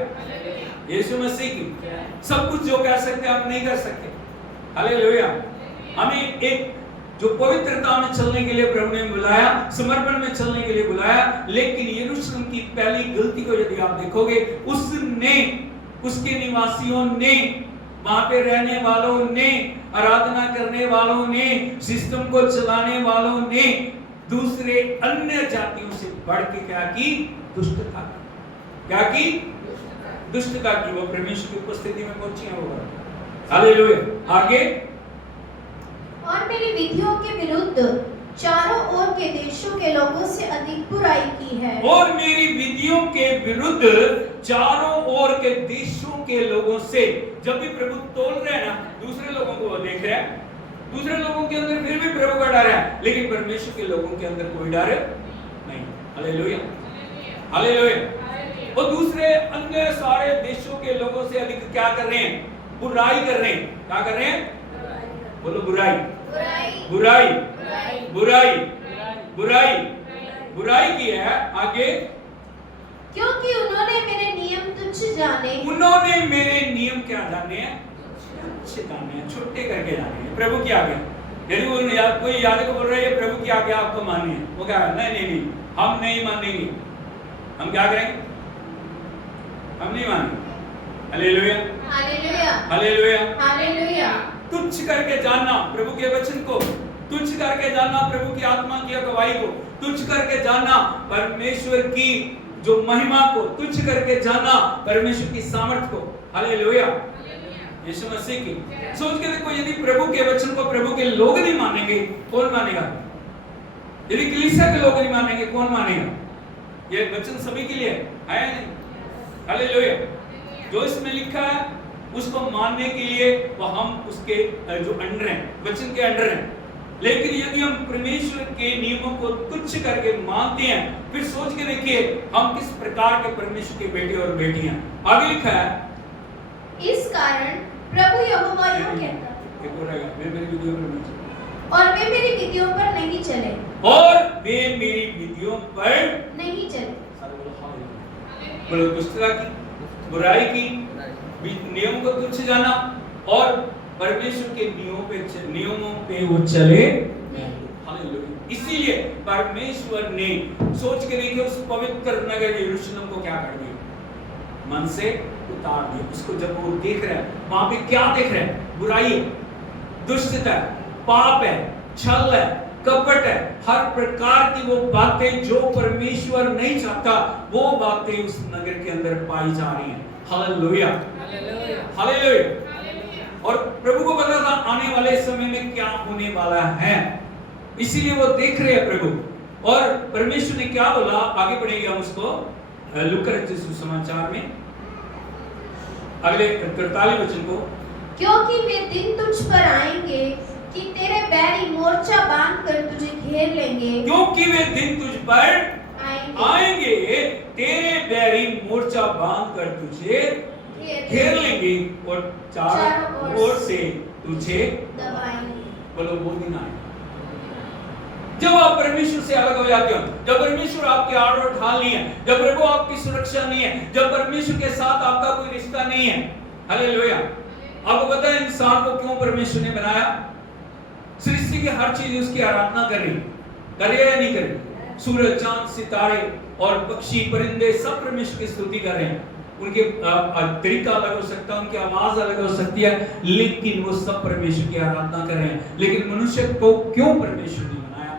यीशु मसीह की सब कुछ जो कर सकते हैं हम नहीं कर सकते। हालेलुया। हमें एक जो पवित्रता में चलने के लिए प्रभु ने बुलाया, समर्पण में चलने के लिए बुलाया, लेकिन यरूशलेम की पहली गलती को यदि आप देखोगे, उसने, उसके निवासियों ने, वहां पे रहने वालों ने, आराधना करने वालों ने, सिस्टम को चलाने वालों ने दूसरे अन्य जातियों से बढ़ के क्या की? दुष्टता। क्या की? दुष्टता की। वो परमेश्वर की उपस्थिति में पहुंची है वो। हालेलुया। आगे, और मेरी विधियों के विरुद्ध चारों ओर के देशों के लोगों से अधिक बुराई की है। और मेरी विधियों के विरुद्ध चारों ओर के देशों के लोगों से, जब भी प्रभु तोल रहे हैं ना, दूसरे लोगों को वो देख रहे हैं, दूसरे लोगों के अंदर फिर भी प्रभु का डर है, लेकिन परमेश्वर के लोगों के अंदर कोई डर नहीं। Hallelujah, hallelujah. वो दूसरे अन्य सारे देशों के लोगों से अधिक क्या कर रहे हैं? बुराई कर रहे हैं। क्या कर रहे हैं? बोलो बुराई, बुराई बुराई, बुराई बुराई, बुराई, बुराई की है। आगे, क्योंकि उन्होंने मेरे नियम तुच्छ जाने, उन्होंने मेरे नियम क्या जाने हैं? तुच्छ जाने हैं, छोटे करके जाने हैं। प्रभु की आज्ञा, यदि वो कोई याजक को बोल रहा है प्रभु की आज्ञा आपको माननी है, वो क्या है? नहीं नहीं नहीं, हम नहीं मानेंगे। हम क्या करेंगे? हम नहीं मानेंगे। Hallelujah, hallelujah, hallelujah. हालेलुया। तुच्छ करके जानना प्रभु के वचन को, तुच्छ करके जानना प्रभु की आत्मा की अगुवाई को, तुच्छ करके जानना परमेश्वर की जो महिमा को, तुच्छ करके जानना परमेश्वर की सामर्थ को। हालेलुया, यीशु मसीह की। सोच के देखो, यदि प्रभु के वचन को प्रभु के लोग नहीं मानेंगे, कौन मानेगा? यदि कलीसिया के लोग नहीं मानेंगे, कौन मानेगा? ये वचन सभी के लिए है नहीं? हालेलुया। जो इसमें लिखा है उसको मानने के लिए वो हम उसके जो अंडर हैं, वचन के अंडर हैं। लेकिन यदि हम परमेश्वर के नियमों को तुच्छ करके मानते हैं, फिर सोच के देखिए हम किस प्रकार के परमेश्वर के बेटे और बेटियां। आगे लिखा है, इस कारण प्रभु यहोवा यूं कहता है, एक और आएगा, वे मेरी विधियों पर नहीं चले, और वे मेरी विधियों पर नहीं चले, और वे मेरी विधियों पर नहीं चले। बोलो दुष्टता की, बुराई की, नियम को तुच्छ जाना और परमेश्वर के नियमों पे वो चले। हालेलुया। इसीलिए परमेश्वर ने सोच के देखिए उस पवित्र नगर यरूशलेम को क्या कर दिया? मन से उतार दिया। उसको जब वो देख रहा है, वहां पे क्या देख रहा है? बुराई है, दुष्टता है, पाप है, छल है, कपट है, हर प्रकार की वो बातें जो परमेश्वर नहीं चाहता, वो बातें उस नगर के अंदर पाई जा रही हैं। Hallelujah, hallelujah. और प्रभु को पता था आने वाले समय में क्या होने वाला है, इसीलिए वो देख रहे हैं प्रभु। और परमेश्वर ने क्या बोला, आगे बढ़ेंगे हम उसको लूका रचित सुसमाचार में अगले 43 वचन को। क्योंकि वे दिन तुझ पर आएंगे कि तेरे बैरी मोर्चा बांध कर तुझे घेर लेंगे, क्योंकि वे दिन तुझ पर आएंगे, तेरे बैरी मोर्चा बांध कर तुझे घेर लेंगे और चारों ओर से तुझे दबाएंगे। बोलो वो दिन आएगा जब आप परमेश्वर से अलग हो जाते हो, जब परमेश्वर आपके आड़ और ढाल नहीं है, जब प्रभु आपकी सुरक्षा नहीं है, जब परमेश्वर के साथ आपका कोई रिश्ता नहीं है। हालेलुया। आपको पता है इंसान को क्यों परमेश्वर ने बनाया? सृष्टि की हर चीज उसकी आराधना कर रही है या नहीं कर रही? सूरज, चांद, सितारे और पक्षी, परिंदे सब परमेश्वर की स्तुति कर रहे हैं। उनके तरीका अलग हो सकता है, उनकी आवाज अलग हो सकती है, लेकिन वो सब परमेश्वर की आराधना कर रहे हैं। लेकिन मनुष्य को क्यों परमेश्वर ने बनाया?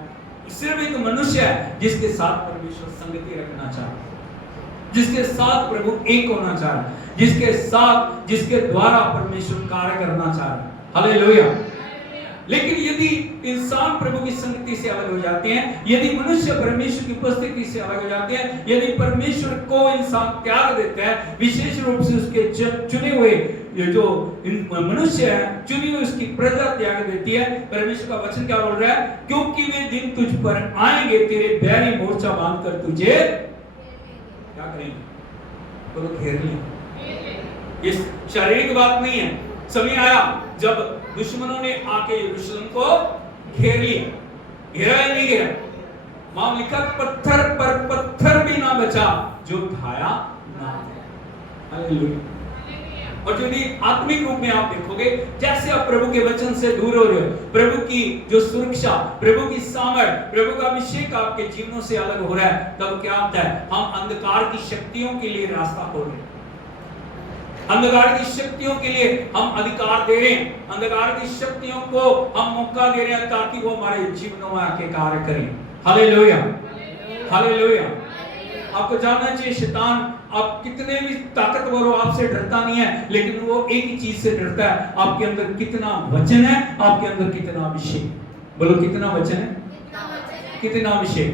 सिर्फ एक मनुष्य है जिसके साथ परमेश्वर संगति रखना चाहता है, जिसके साथ प्रभु एक होना चाह रहा है, जिसके साथ, जिसके द्वारा परमेश्वर कार्य करना चाह रहा है। हालेलुया। लेकिन यदि इंसान प्रभु की संगति से अलग हो जाते हैं, यदि मनुष्य परमेश्वर की उपस्थिति से अलग हो जाते हैं, यदि परमेश्वर को इंसान त्याग देता है, विशेष रूप से उसके चुने हुए ये जो मनुष्य है, चुनी हुई उसकी प्रजा त्याग देती है, परमेश्वर का वचन क्या बोल रहा है? क्योंकि वे दिन तुझ पर आएंगे, तेरे बैरी मोर्चा बांध कर तुझे क्या करेंगे? बोलो घेर लेंगे। ये शारीरिक बात नहीं है। समय आया जब दुश्मनों ने आके यरूशलेम को घेर लिया। घेरा या नहीं घेरा? वहां लिखा पत्थर पर पत्थर भी ना बचा जो ढाया ना। हालेलुया। और यदि आत्मिक रूप में आप देखोगे, जैसे आप प्रभु के वचन से दूर हो रहे हो, प्रभु की जो सुरक्षा, प्रभु की सामर्थ, प्रभु का अभिषेक आपके जीवनों से अलग हो रहा है, तब क्या होता है? हम अंधकार की शक्तियों के लिए रास्ता खोल रहे हैं, अंधकार की शक्तियों के लिए हम अधिकार दे रहे हैं, अंधकार की शक्तियों को हम मौका दे रहे हैं ताकि वो हमारे जीवनों में आके कार्य करें। Hallelujah, hallelujah. आपको जानना चाहिए शैतान आप कितने भी ताकतवर हो, आपसे डरता नहीं है, लेकिन वो एक ही चीज से डरता है, आपके अंदर कितना वचन है, आपके अंदर कितना अभिषेक। बोलो कितना वचन है, कितना अभिषेक।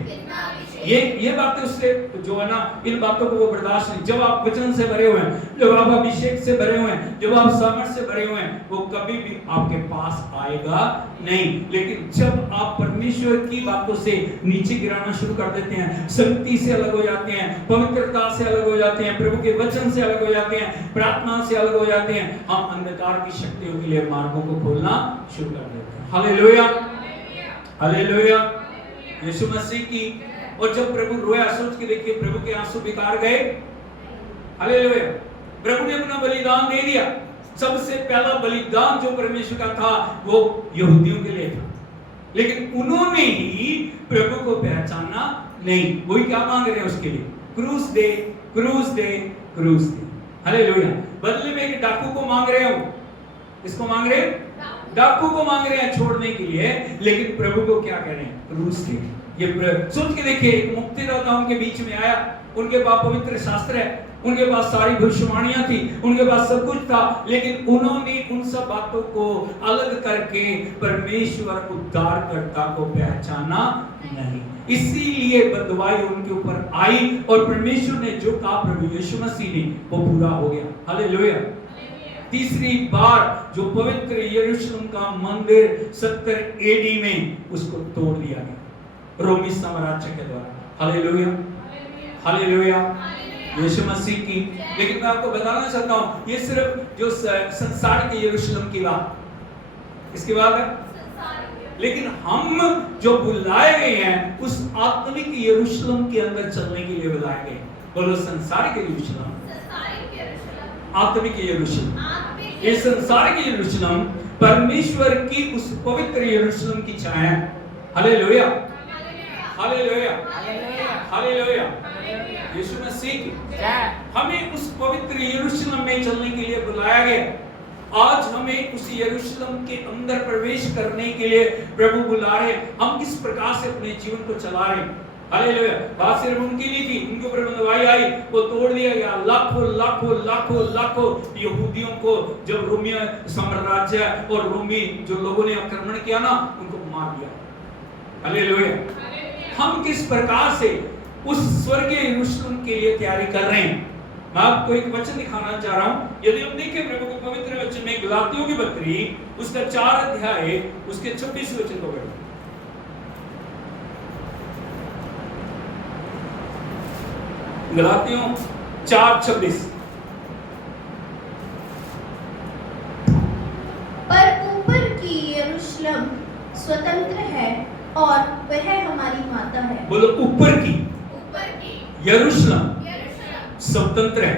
ये बातें उससे जो है ना, इन बातों को वो बर्दाश्त नहीं। जब आप वचन से भरे हुए हैं, जब आप अभिषेक से भरे हुए हैं, जब आप सामर्थ से भरे हुए हैं, वो कभी भी आपके पास आएगा नहीं। लेकिन जब आप परमेश्वर की बातों से नीचे गिराना शुरू कर देते हैं, संगति से अलग हो जाते हैं, पवित्रता से अलग हो जाते हैं, प्रभु के वचन से अलग हो जाते हैं, प्रार्थना से अलग हो जाते हैं, हम अंधकार की शक्तियों के लिए मार्गों को खोलना शुरू कर देते हैं। हालेलुया, हालेलुया, यीशु मसीह की। और जब प्रभु रोया, सोच के देखिए, प्रभु के आंसू बेकार गए। हालेलुया, प्रभु ने अपना बलिदान दे दिया। सबसे पहला बलिदान जो परमेश्वर का था वो यहूदियों के लिए था, लेकिन उन्होंने ही प्रभु को पहचाना नहीं। वही क्या मांग रहे हैं उसके लिए? क्रूस दे, क्रूस दे, क्रूस दे। हालेलुया। बदले में एक डाकू को मांग रहे हो। किसको मांग रहे हैं? डाकू को मांग रहे हैं छोड़ने के लिए, लेकिन प्रभु को क्या कह रहे हैं? क्रूस दे। ये सोच के देखिए, एक मुक्तिदाता उनके बीच में आया, उनके पास पवित्र शास्त्र है, उनके पास सारी भविष्यवाणियां थी, उनके पास सब कुछ था, लेकिन उन्होंने उन सब बातों को अलग करके परमेश्वर उद्धारकर्ता को पहचाना नहीं। इसीलिए बदवाई उनके ऊपर आई, और परमेश्वर ने जो कहा प्रभु यीशु मसीह ने, वो पूरा हो गया। हालेलुया। तीसरी बार जो पवित्र यरूशलेम का मंदिर 70 एडी में उसको तोड़ दिया गया रोमी साम्राज्य के द्वारा। हालेलुया, हालेलुया, यीशु मसीह की। लेकिन मैं आपको बताना चाहता हूँ, ये सिर्फ जो संसार के यरूशलेम की बात, इसकी बात है, लेकिन हम जो बुलाए गए हैं उस आत्मिक यरूशलेम के अंदर चलने के लिए बुलाए गए। बोलो, संसार के यरूशलेम, आत्मिक यरूशलेम। ये संसार की यरूशलेम परमेश्वर की उस पवित्र यरूशलेम की छाया है। हालेलुया, हालेलुया, हालेलुया, यीशु मसीह की। हमें उस पवित्र यरूशलेम में चलने के लिए बुलाया गया। आज हमें उस यरूशलेम के अंदर प्रवेश करने के लिए प्रभु बुला रहे। हम किस प्रकार से अपने जीवन को चला रहे हैं? हालेलुया। बात सिर्फ उनकी नहीं थी, उनके ऊपर बंधुआई आई, वो तोड़ दिया गया। लाखों लाखों लाखों लाखों यहूदियों को जब रोमी साम्राज्य और रोमी जो लोगों ने आक्रमण किया ना, उनको मार दिया। हालेलुया। हम किस प्रकार से उस स्वर्गीय यरूशलेम के लिए तैयारी कर रहे हैं? मैं आपको एक वचन दिखाना चाह रहा हूं। यदि हम देखें प्रभु के पवित्र वचन में, गलातियों की पत्री उसका 4 अध्याय उसके 26 वचन को पढ़ो। गलातियों 4:26। पर ऊपर की यरूशलेम स्वतंत्र है और वह हमारी माता है। बोलो, ऊपर की यरूशलेम स्वतंत्र है,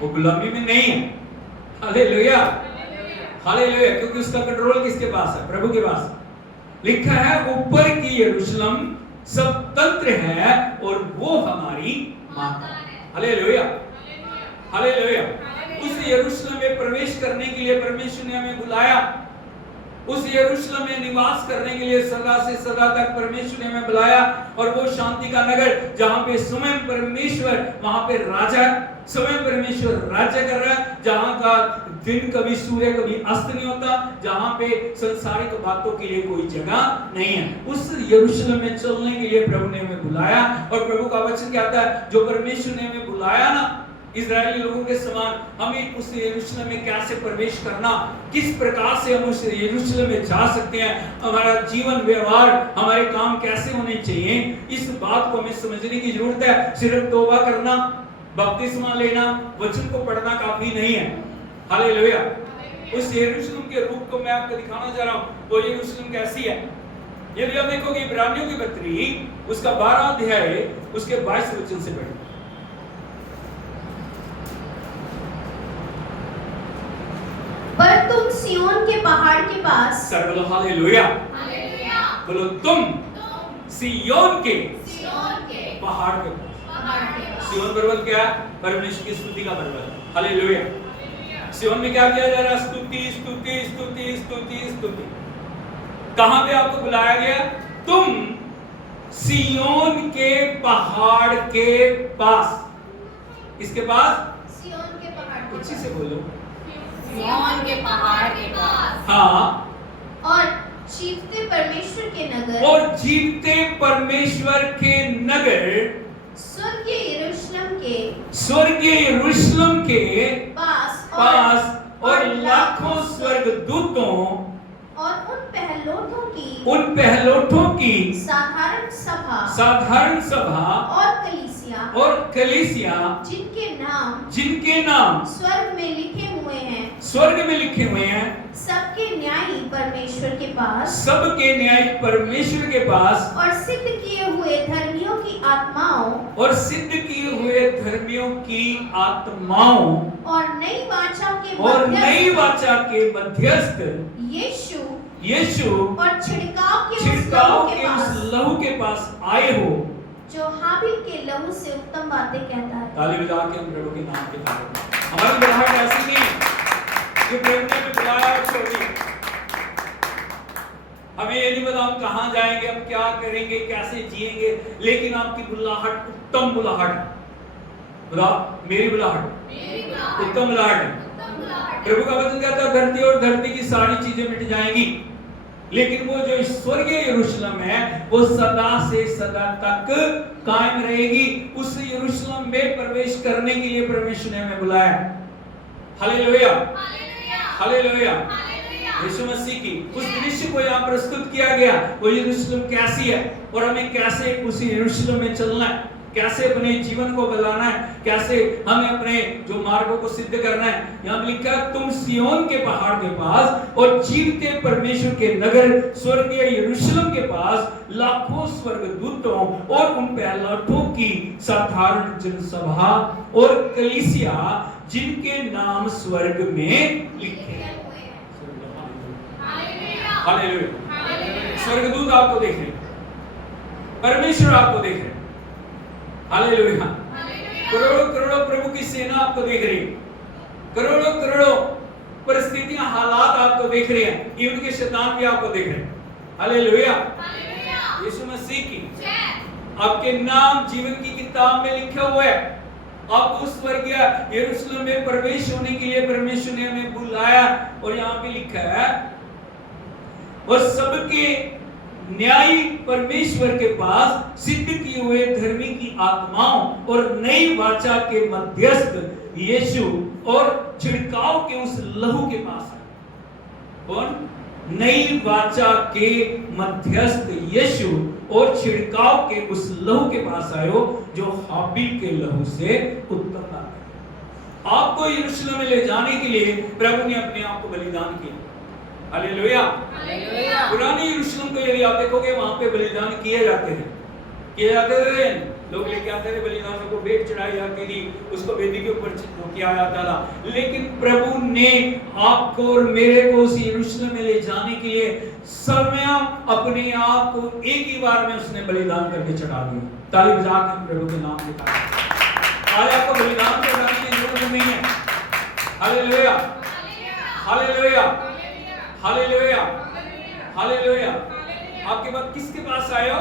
वो गुलामी में नहीं है। हालेलुया, हालेलुया, क्योंकि उसका कंट्रोल किसके पास है? प्रभु के पास। लिखा है ऊपर की यरूशलेम स्वतंत्र है और वो हमारी माता है। Hallelujah, hallelujah. उस यरूशलेम में प्रवेश करने के लिए परमेश्वर ने हमें बुलाया। उस यरूशलेम में निवास करने के लिए सदा से सदा तक परमेश्वर ने हमें बुलाया। और वो शांति का नगर जहां पे स्वयं परमेश्वर वहां पे राजा, स्वयं परमेश्वर राज्य कर रहा है, जहां का दिन कभी सूर्य कभी अस्त नहीं होता, जहां पे संसारिक बातों के लिए कोई जगह नहीं है। उस यरूशलेम में चलने के लिए प्रभु ने हमें बुलाया। और प्रभु का वचन कहता है, जो परमेश्वर ने हमें बुलाया ना, इजरायली लोगों के समान हमें उस यरूशलेम में कैसे प्रवेश करना, किस प्रकार से हम उस यरूशलेम में जा सकते हैं, हमारा जीवन व्यवहार, हमारे काम कैसे होने चाहिए, इस बात को हमें समझने की जरूरत है। सिर्फ तौबा करना, बपतिस्मा लेना, वचन को पढ़ना काफी नहीं है। हालेलुया। उस यरूशलेम के रूप को मैं आपको दिखाना चाह रहा हूं। वो यरूशलेम कैसी है? यदि आप देखोगे इब्रानियों की पत्री उसका 12 अध्याय उसके 22 वचन से पढ़ो। पर तुम सिय्योन के पहाड़ के पास, बोलो हालेलुया, बोलो तुम सिय्योन के पहाड़ के पास। सिय्योन पर्वत क्या है? परमेश्वर की स्तुति का पर्वत। हालेलुया। सिय्योन में क्या किया जा रहा है? स्तुति स्तुति स्तुति स्तुति स्तुति। कहां पे आपको बुलाया गया? तुम सिय्योन के पहाड़ के पास। किसके पास? सिय्योन के पहाड़ के अच्छी पास। से बोलो। सिय्योन के पहाड़ के पास। हाँ। और जीवते परमेश्वर के नगर, और जीवते परमेश्वर के नगर, स्वर्गीय यरूशलेम के पास पास और लाखों स्वर्गदूतों और उन पहलोठों की साधारण सभा और कलीसिया जिनके नाम स्वर्ग में लिखे हुए हैं सबके न्यायी परमेश्वर के पास और सिद्ध किए हुए धर्मियों की आत्माओं और नई वाचा के मध्यस्थ यीशु और छिड़काव के उस लहू के पास आए हो, जो हाबिल के लहू से उत्तम बातें कहता है। ताली बजा के हम प्रभु के नाम पे हमारी बुलाहट ऐसी नहीं जो प्रभु ने हमें बुलाया और छोड़ दिया। हमें ये नहीं पता हम कहाँ जाएंगे, हम क्या करेंगे, कैसे जिएंगे, लेकिन आपकी बुलाहट उत्तम बुलाहट, मेरी बुलाहट उत्तम बुलाहट है। प्रभु का वचन कहता है धरती और धरती की सारी चीजें मिट जाएंगी, लेकिन वो जो स्वर्गीय यरूशलेम है वो सदा से सदा तक कायम रहेगी। उस यरूशलेम में प्रवेश करने के लिए परमेश्वर ने हमें बुलाया। Hallelujah, hallelujah. यीशु मसीह की उस दृश्य को यहाँ प्रस्तुत किया गया, वो यरूशलेम कैसी है और हमें कैसे उस यरूशलेम में चलना है, कैसे अपने जीवन को बदलाना है, कैसे हमें अपने जो मार्गों को सिद्ध करना है। यहाँ लिखा है तुम सिय्योन के पहाड़ के पास और जीवते परमेश्वर के नगर स्वर्गीय यरूशलेम के पास लाखों स्वर्गदूतों और उन पहलोठों की साधारण जनसभा और कलीसिया जिनके नाम स्वर्ग में लिखे हैं। हालेलुया। स्वर्गदूत आपको देख रहे, परमेश्वर आपको देख रहे। हालेलुया। करोड़ों करोड़ों प्रभु की सेना आपको देख रही है, करोड़ों करोड़ों परिस्थितियां हालात आपको देख रहे हैं, ये उनके शैतान भी आपको देख रहे हैं। हालेलुया। यीशु मसीह की आपके नाम जीवन की किताब में लिखा हुआ है। आप उस स्वर्गीय यरूशलेम में प्रवेश होने के लिए परमेश्वर ने हमें बुलाया और यहाँ पे लिखा है और सबके न्यायी परमेश्वर के पास सिद्ध किए हुए धर्मी की आत्माओं और नई वाचा के मध्यस्थ यीशु और छिड़काव के उस लहू के पास है। कौन? नई वाचा के मध्यस्थ यीशु और छिड़काव के उस लहू के पास आयो जो हाबिल के लहू से उत्तम है। आपको यरूशलेम में ले जाने के लिए प्रभु ने अपने आप को बलिदान किया। हालेलुया। पुराने यरूशलेम को यदि आप देखोगे वहां पे बलिदान किए जाते थे, लोग लेके आते थे बलिदान को, भेंट चढ़ाई जाती थी, उसको वेदी के ऊपर किया जाता था। लेकिन प्रभु ने आपको और मेरे को उस यरूशलेम में ले जाने के लिए स्वयं अपने आप को एक ही बार में उसने बलिदान करके चढ़ा दिया। ताली बजा के प्रभु के नाम से कहा। आज आपको बलिदान चढ़ाने की जरूरत नहीं है। Hallelujah, hallelujah, hallelujah, hallelujah. आपके बाद किसके पास आए हो?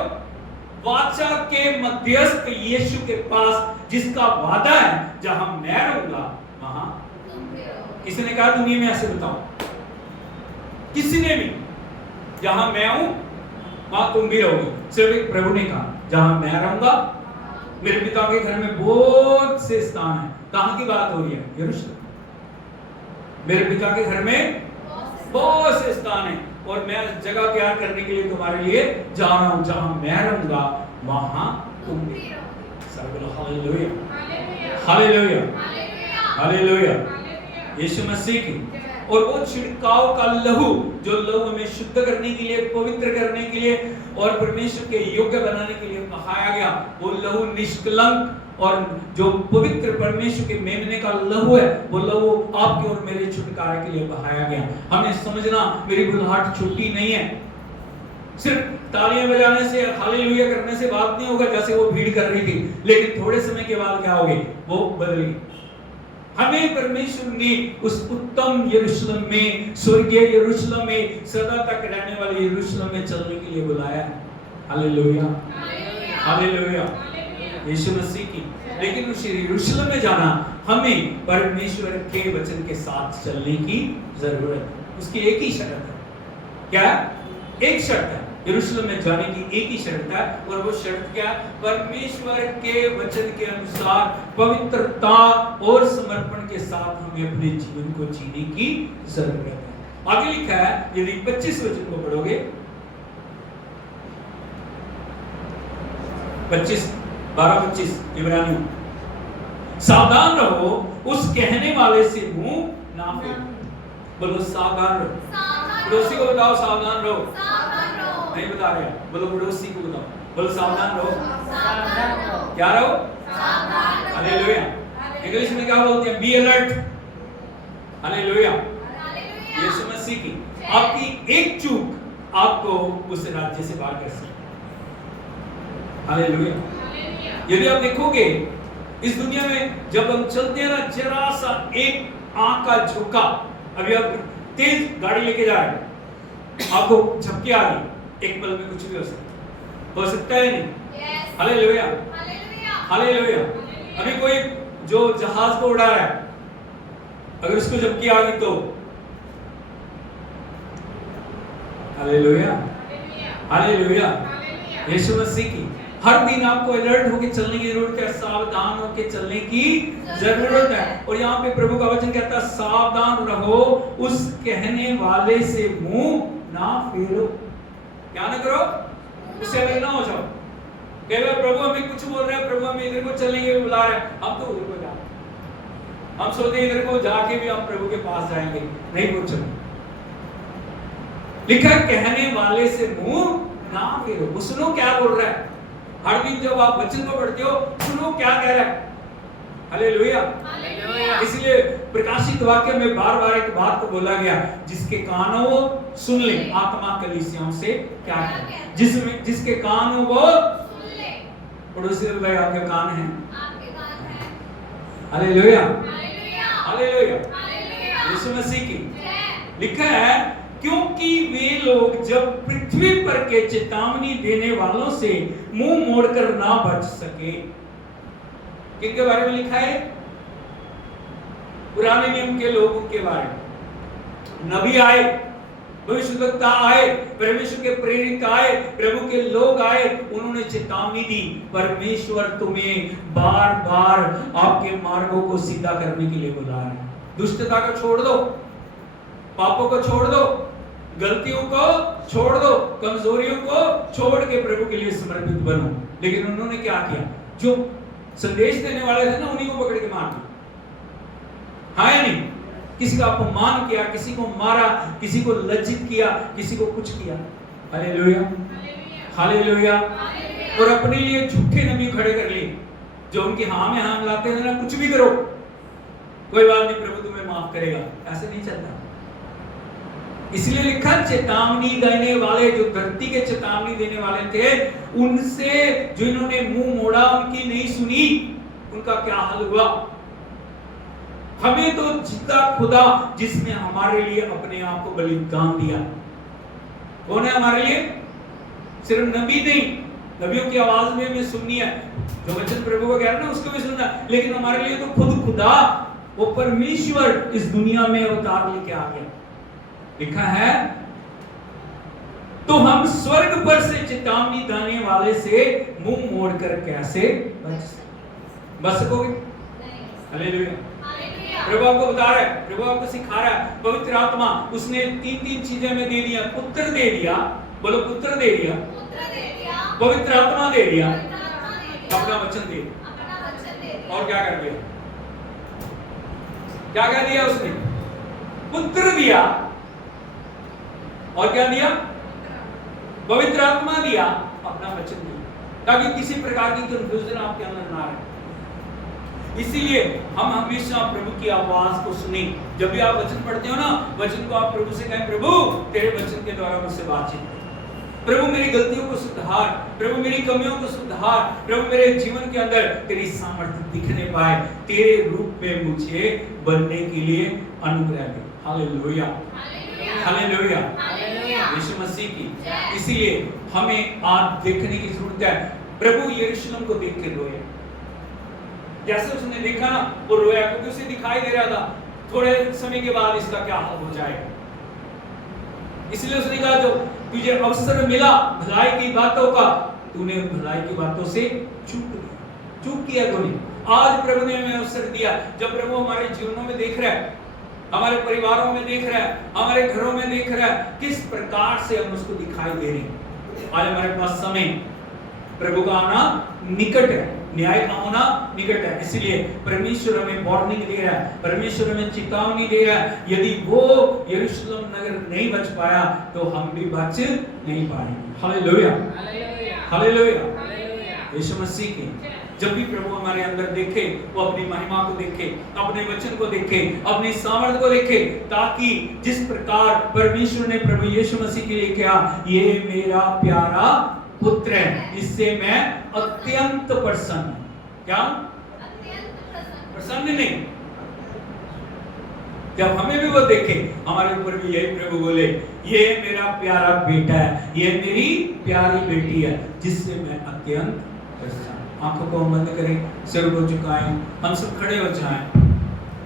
वाचा के मध्यस्थ यीशु के पास, जिसका वादा है जहां मैं रहूंगा वहां किसी ने कहा दुनिया में ऐसे बताओ, किसी ने भी, जहां मैं हूं वहां तुम भी रहोगे। सिर्फ एक प्रभु ने कहा जहां मैं रहूंगा, मेरे पिता के घर में बहुत से स्थान है। कहां की बात हो रही है? यरूशलेम। मेरे पिता के घर में बहुत से स्थान है और मैं जगह तैयार करने के लिए तुम्हारे लिए जा रहा हूं। जहां मैं रहूंगा वहां तुम भी रहोगे। Hallelujah, hallelujah, hallelujah. यीशु मसीह की और वो छिड़काव का लहू, जो लहू हमें शुद्ध करने के लिए, पवित्र करने के लिए और परमेश्वर के योग्य बनाने के लिए बहाया गया, वो लहू निष्कलंक और जो पवित्र परमेश्वर के मेमने का लहू है, वो लहू आपके और मेरे छुटकारे के लिए बहाया गया। हमें समझना मेरी बुलाहट छुट्टी नहीं है। सिर्फ तालियां बजाने से, हालेलुया करने से बात नहीं होगा जैसे वो भीड़ कर रही थी, लेकिन थोड़े समय के बाद क्या होगी? वो बदली। हमें परमेश्वर ने उस उत्तम यरूशलेम में, स्वर्गीय यरूशलेम में, सदा तक रहने वाले यरूशलेम में चलने के लिए बुलाया है। हालेलुया, हालेलुया, यीशु मसीह की। लेकिन उस यरूशलेम में जाना हमें परमेश्वर के वचन के साथ चलने की जरूरत है। उसकी एक ही शर्त है। क्या? एक शर्त है, यरूशलेम में जाने की एक ही शर्त है, और वो शर्त क्या? परमेश्वर के वचन के अनुसार पवित्रता और समर्पण के साथ हमें अपने जीवन को जीने की जरूरत है। आगे लिखा है, यदि 25 वचन को पढ़ोगे, 12-25 इब्रानियों, सावधान रहो उस कहने वाले से मुंह ना फेरो। बोलो सावधान रहो। पड़ोसी को बताओ सावधान रहो। नहीं बता रहे, बोलो पड़ोसी को बताओ, बोलो सावधान रहो। क्या रहो? हालेलुया। इंग्लिश में क्या बोलते हैं? Be alert. हालेलुया। यीशु मसीह की आपकी एक चूक आपको उस राज्य से बाहर कर सकती है। हालेलुया। यदि आप देखोगे इस दुनिया में जब हम चलते हैं ना, जरा सा एक आंख का झोंका, अभी आप तेज गाड़ी लेके जा रहे हैं, आपको झपकी आ रही, एक पल में कुछ भी हो सकता है नहीं? हालेलुया। हालेलुया। अभी कोई जो जहाज को उड़ा रहा है, अगर उसको झपकी आ गई तो हालेलुया। हालेलुया। यीशु मसीह की हर दिन आपको अलर्ट होकर चलने की जरूरत है, सावधान होकर चलने की जरूरत है। और यहाँ पे प्रभु का वचन कहता है सावधान रहो उस कहने वाले से मुंह ना फेरो। क्या ना करो? उससे अलग ना हो जाओ। कई बार प्रभु हमें कुछ बोल रहा है, प्रभु हमें इधर को चलने के लिए बुला रहा है, हम तो उधर को जा, हम सोचते इधर को जाके भी हम प्रभु के पास जाएंगे, नहीं कुछ। लिखा कहने वाले से मुंह ना फेरो। वो सुनो क्या बोल रहा है। हर दिन जब आप वचन को पढ़ते हो, सुनो क्या कह रहा है। हालेलुया। इसलिए प्रकाशित वाक्य में बार-बार एक बात को बोला गया, जिसके कान हो वो सुन ले। आत्मा कलीसियाओं से क्या है? जिसके कान हो वो सुन ले। पड़ोसी से बोला आपके कान हैं? आपके कान हैं। हालेलुया। हालेलुया। यीशु मसीह की लिखा है, क्योंकि वे लोग जब पृथ्वी पर के चेतावनी देने वालों से मुंह मोड़कर ना बच सके। किनके बारे में लिखा है? पुराने नियम के लोगों के बारे में। नबी आए, भविष्यवक्ता आए, परमेश्वर के प्रेरित आए, प्रभु के लोग आए, उन्होंने चेतावनी दी, परमेश्वर तुम्हें बार बार आपके मार्गों को सीधा करने के लिए बुला रहा है। दुष्टता को छोड़ दो, पापों को छोड़ दो, गलतियों को छोड़ दो, कमजोरियों को छोड़ के प्रभु के लिए समर्पित बनो। लेकिन उन्होंने क्या किया? जो संदेश देने वाले थे ना, उन्हीं को पकड़ के मार दिया। हाँ या नहीं? किसी का अपमान किया, किसी को मारा, किसी को लज्जित किया, किसी को कुछ किया। हालेलुया। हालेलुया। और अपने लिए झूठे नबी खड़े कर लिए, जो उनकी हाँ में हाँ मिलाते थे ना, कुछ भी करो, कोई बात नहीं, प्रभु तुम्हें माफ करेगा। ऐसे नहीं चलता। इसलिए लिखा, चेतावनी देने वाले, जो धरती के चेतावनी देने वाले थे, उनसे जो इन्होंने मुंह मोड़ा, उनकी नहीं सुनी, उनका क्या हाल हुआ। हमें तो जिंदा खुदा जिसने हमारे लिए अपने आप को बलिदान दिया, कौन है हमारे लिए? सिर्फ नबी नहीं, नबियों की आवाज में हमें सुननी है, जो वचन प्रभु को कह रहे हैं ना, उसको भी सुनना, लेकिन हमारे लिए तो खुद खुदा, वो परमेश्वर इस दुनिया में अवतार लेके आ गया। लिखा है, तो हम स्वर्ग पर से चेतावनी देने वाले से मुंह मोड़कर कैसे बच सकोगे? हालेलुया। प्रभु आपको बता रहा है, प्रभु आपको सिखा रहा है, पवित्र आत्मा उसने तीन चीजें में दे दिया। पुत्र दे दिया, बोलो पुत्र दे दिया, पवित्र आत्मा दे दिया, अपना वचन दे दिया। और क्या कर दिया? क्या कह दिया उसने? पुत्र दिया, और क्या दिया? पवित्र आत्मा दिया, अपना वचन दिया, ताकि किसी प्रकार की कंफ्यूजन आपके अंदर ना रहे। इसीलिए हम हमेशा प्रभु की आवाज को सुने। जब भी आप वचन पढ़ते हो ना, वचन को आप प्रभु से कहें, प्रभु तेरे वचन के द्वारा मुझसे बातचीत कर, प्रभु मेरी गलतियों को सुधार, प्रभु मेरी कमियों को सुधार, प्रभु मेरे जीवन के अंदर तेरी सामर्थ्य दिखने पाए, तेरे रूप में मुझे बनने के लिए अनुग्रह दे। हालेलुया। हालेलुया। यीशु मसीह की। इसीलिए हमें आज देखने की जरूरत है। प्रभु यरूशलेम को देख के रोए, जैसे उसने देखा ना, वो रोया, क्योंकि उसे दिखाई दे रहा था थोड़े समय के बाद इसका क्या हाल हो जाएगा। इसलिए उसने कहा, जो तुझे अवसर मिला भलाई की बातों का, तूने भलाई की बातों से चूक किया तूने। आज प्रभु ने हमें अवसर दिया, जब प्रभु हमारे जीवनों में देख रहा है, हमारे परिवारों में देख रहा है, हमारे घरों में देख रहा है, किस प्रकार से हम उसको दिखाई दे रहे हैं। आज हमारे पास समय, प्रभु का आना निकट है, न्याय का होना निकट है। इसलिए परमेश्वर हमें वार्निंग दे रहा है, परमेश्वर हमें चेतावनी दे रहा है। यदि वो यरूशलेम नगर नहीं बच पाया तो हम भी बच नहीं पाएंगे। Hallelujah, hallelujah. यीशु मसीह की जब भी प्रभु हमारे अंदर देखे, वो अपनी महिमा को देखे, अपने वचन को देखे, अपनी सामर्थ को देखे, ताकि जिस प्रकार परमेश्वर ने प्रभु यीशु मसीह के लिए कहा, ये मेरा प्यारा पुत्र है, इससे मैं अत्यंत प्रसन्न हूं। क्या प्रसन्न नहीं? जब हमें भी वो देखे, हमारे ऊपर भी यही प्रभु बोले, ये मेरा प्यारा बेटा है, ये मेरी प्यारी बेटी है, जिससे मैं अत्यंत प्रसन्न। आंखों को बंद करें, सिर को झुकाएं, हम सब खड़े हो जाएं,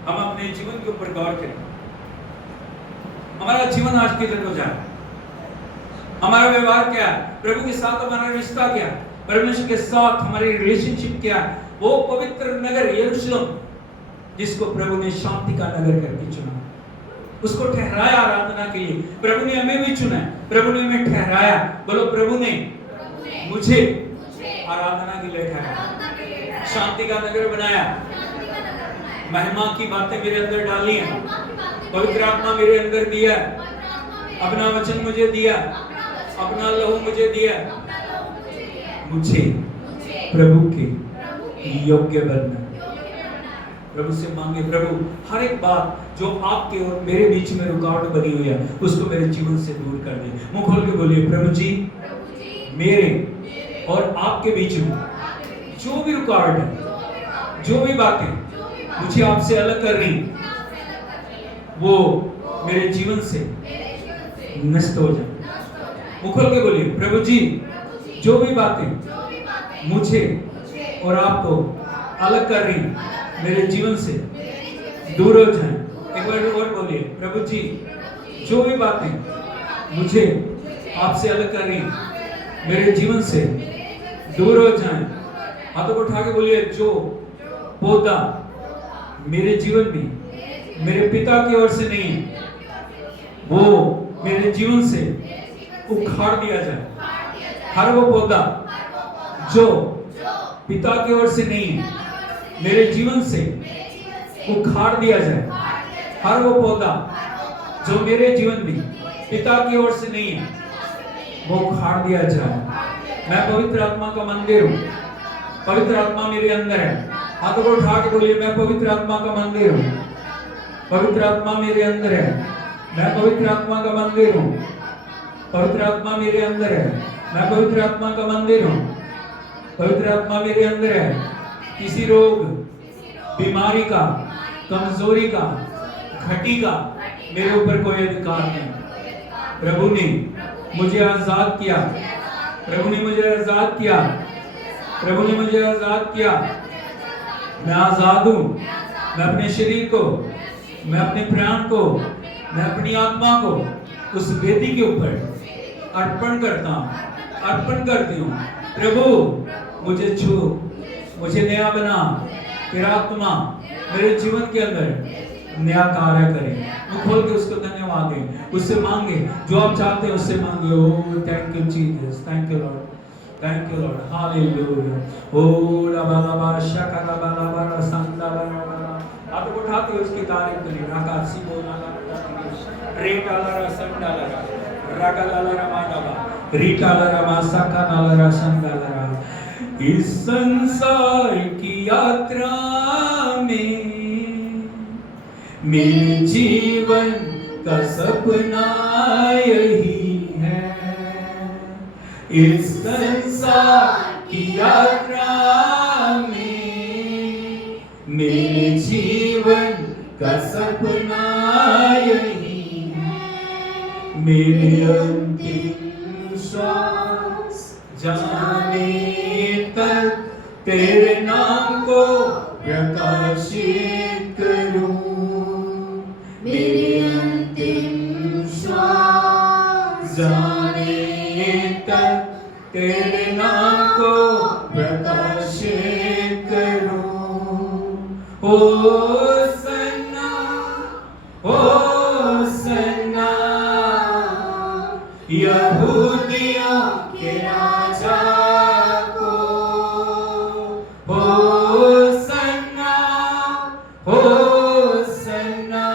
हम अपने जीवन के ऊपर गौर करें। हमारा जीवन आज किधर हो जाए, हमारा व्यवहार क्या है, प्रभु के साथ हमारा रिश्ता क्या है, परमेश्वर के साथ हमारी रिलेशनशिप क्या है। वो पवित्र नगर यरूशलेम, जिसको प्रभु ने शांति का नगर करके चुना, उसको ठहराया आराधना के लिए। प्रभु ने हमें भी चुना, प्रभु ने हमें ठहराया। बोलो, प्रभु ने मुझे आराधना के लिए ठहराया, शांति का नगर बनाया, महिमा की बातें मेरे अंदर डाली हैं, पवित्र आत्मा मेरे अंदर दिया, अपना वचन मुझे दिया, अपना लहू मुझे दिया, मुझे प्रभु के योग्य बनना। प्रभु से मांगे, प्रभु हर एक बात जो आपके और मेरे बीच में रुकावट बनी हुई है, उसको मेरे जीवन से दूर कर दे। मुंह खोल के बोलिए, प्रभु जी मेरे और आपके बीच में जो भी रुकावट है, जो भी बातें मुझे आपसे अलग कर रही, वो मेरे जीवन से नष्ट हो जाए। मुंह खोल के बोलिए, प्रभु जी जो भी बातें मुझे और आपको अलग कर रही, मेरे जीवन से दूर हो जाएं। एक बार और बोलिए, प्रभु जी जो भी बातें मुझे आपसे अलग कर रही, मेरे जीवन से दूर हो जाएं। हाथों को उठा के बोलिए, जो पौधा मेरे जीवन में मेरे पिता की ओर से नहीं है, वो मेरे जीवन से उखाड़ दिया जाए। हर वो पौधा जो पिता की ओर से नहीं है, मेरे जीवन से उखाड़ दिया जाए। हर वो पौधा जो मेरे जीवन में पिता की ओर से नहीं है, वो उखाड़ दिया जाए। मैं पवित्र आत्मा का मंदिर हूँ, पवित्र आत्मा मेरे अंदर है। हाथों को उठा के बोलिए, मैं पवित्र आत्मा का मंदिर हूँ, पवित्र आत्मा मेरे अंदर है। मैं पवित्र आत्मा का मंदिर हूँ, पवित्र आत्मा मेरे अंदर है। मैं पवित्र आत्मा का मंदिर हूँ, पवित्र आत्मा मेरे अंदर है। किसी रोग, बीमारी का, कमजोरी का, घटी का मेरे ऊपर कोई अधिकार नहीं। प्रभु ने मुझे आजाद किया, प्रभु ने मुझे आजाद किया, प्रभु ने मुझे आजाद किया। मैं आजाद हूँ। मैं अपने शरीर को, मैं अपने प्राण को, मैं अपनी आत्मा को उस वेदी के ऊपर अर्पण करता हूँ, अर्पण करती हूँ। प्रभु मुझे छू, मुझे नया बना। तेरा आत्मा मेरे जीवन के अंदर नया कार्य करे। वो खोल के उसको धन्यवाद दें, उससे मांगे जो आप चाहते हैं, उससे मांगे। Oh thank you Jesus, thank you lord, thank you lord, hallelujah. ओ लाबा लाबा शका लाबा लाबा संता लाबा, आप उठाते हो उसकी तारीफ करें। राका सिबो लाला रेटा लाला संता लाला राका लाला रामा रीटा लाला मा सका लाला संता लाला। इस संसार की यात्रा में मेरे जीवन का सपना यही है। इस संसार की यात्रा में मेरे जीवन का सपना यही है। मेरे अंतिम श्वास जाने तक तेरे नाम को प्रकाशित करूं। मेरे अंतिम श्वास जाने तेरे नाम को प्रकाशित करूं। होसन्ना, होसन्ना, यहूदियों के राजा को। होसन्ना, होसन्ना,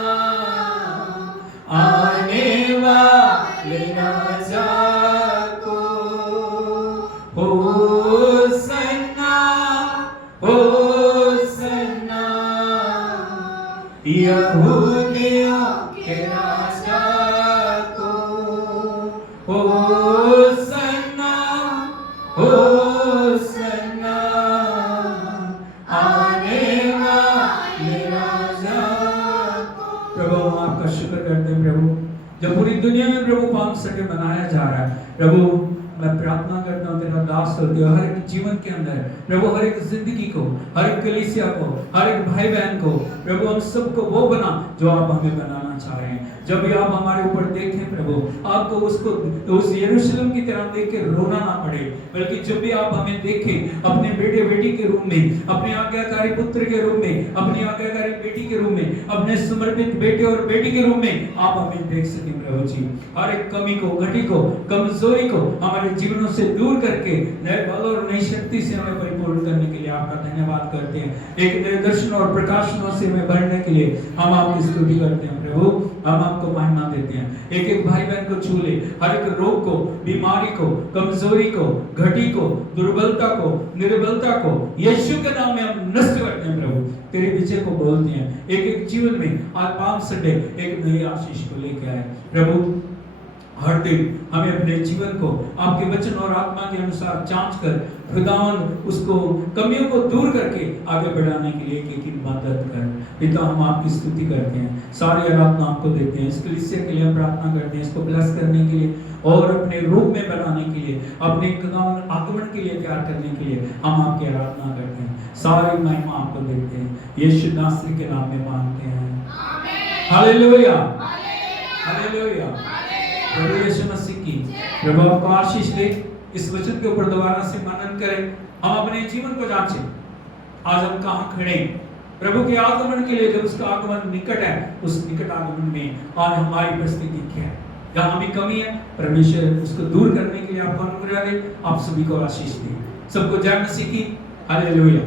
आने वाले राजा को। होसन्ना, होसन्ना, यहूदियों के राजा को। होसन्ना, होसन्ना, आने वाले राजा को। प्रभु हम आपका शुक्र करते हैं प्रभु, जब पूरी दुनिया में प्रभु पाम संडे मनाया जा रहा है प्रभु, मैं प्रार्थना करता हूँ तेरा दास होते हो हर एक जीवन के अंदर प्रभु, हर एक जिंदगी को, हर एक कलीसिया को, हर एक भाई बहन को प्रभु, हम सबको वो बना जो आप हमें बनाना चाह रहे हैं। जब भी आप हमारे ऊपर देखें प्रभु, आपको उसको उस यरूशलेम की तरह देख के रोना ना पड़े, बल्कि जब भी आप हमें देखें अपने बेटे बेटी के रूप में, अपने आज्ञाकारी पुत्र के रूप में, अपनी आज्ञाकारी बेटी के रूप में, अपने समर्पित बेटे और बेटी के रूप में आप हमें देख सकें प्रभु जी। हर एक कमी को, घटी को, कमजोरी को हमारे जीवनों से दूर करके नए बल और नई शक्ति से हमें परिपूर्ण करने के लिए आपका धन्यवाद करते हैं। एक नए दर्शन और प्रकाशनों से हमें बढ़ने के लिए हम आपकी स्तुति करते हैं प्रभु, हम आपको महिमा देते हैं। एक एक भाई बहन को छू ले, हर एक रोग को, बीमारी को, कमजोरी को, घटी को, दुर्बलता को, निर्बलता को यीशु के नाम में हम नष्ट करते हैं प्रभु, तेरे विजय को बोलते हैं। एक एक जीवन में आज पाम संडे एक नई आशीष को लेके आए प्रभु। हर दिन हमें अपने जीवन को आपके वचन और आत्मा के अनुसार जांच कर खुदावन उसको कमियों को दूर करके आगे बढ़ाने के लिए एक मदद कर। पिता हम आपकी स्तुति करते हैं, सारी आराधना आपको देते हैं। इस कलीसिया के लिए हम प्रार्थना करते हैं, इसको ब्लेस करने के लिए और अपने रूप में बनाने के लिए, अपने खुदावन आगमन के लिए तैयार करने के लिए हम आपकी आराधना करते हैं। सारी महिमा आपको देते हैं, यीशु नासरी के नाम में मांगते हैं। Hallelujah, hallelujah. प्रभु यीशु मसीह की प्रभु आपको आशीष दे। इस वचन के ऊपर दोबारा से मनन करें, हम अपने जीवन को जांचें। आज हम कहाँ खड़े हैं प्रभु के आगमन के लिए, जब उसका आगमन निकट है, उस निकट आगमन में आज हमारी परिस्थिति क्या है, जहाँ हमें कमी है परमेश्वर उसको दूर करने के लिए आपको अनुग्रह दे। आप सभी को आशीष दे। सबको जय मसीह की। हालेलुया।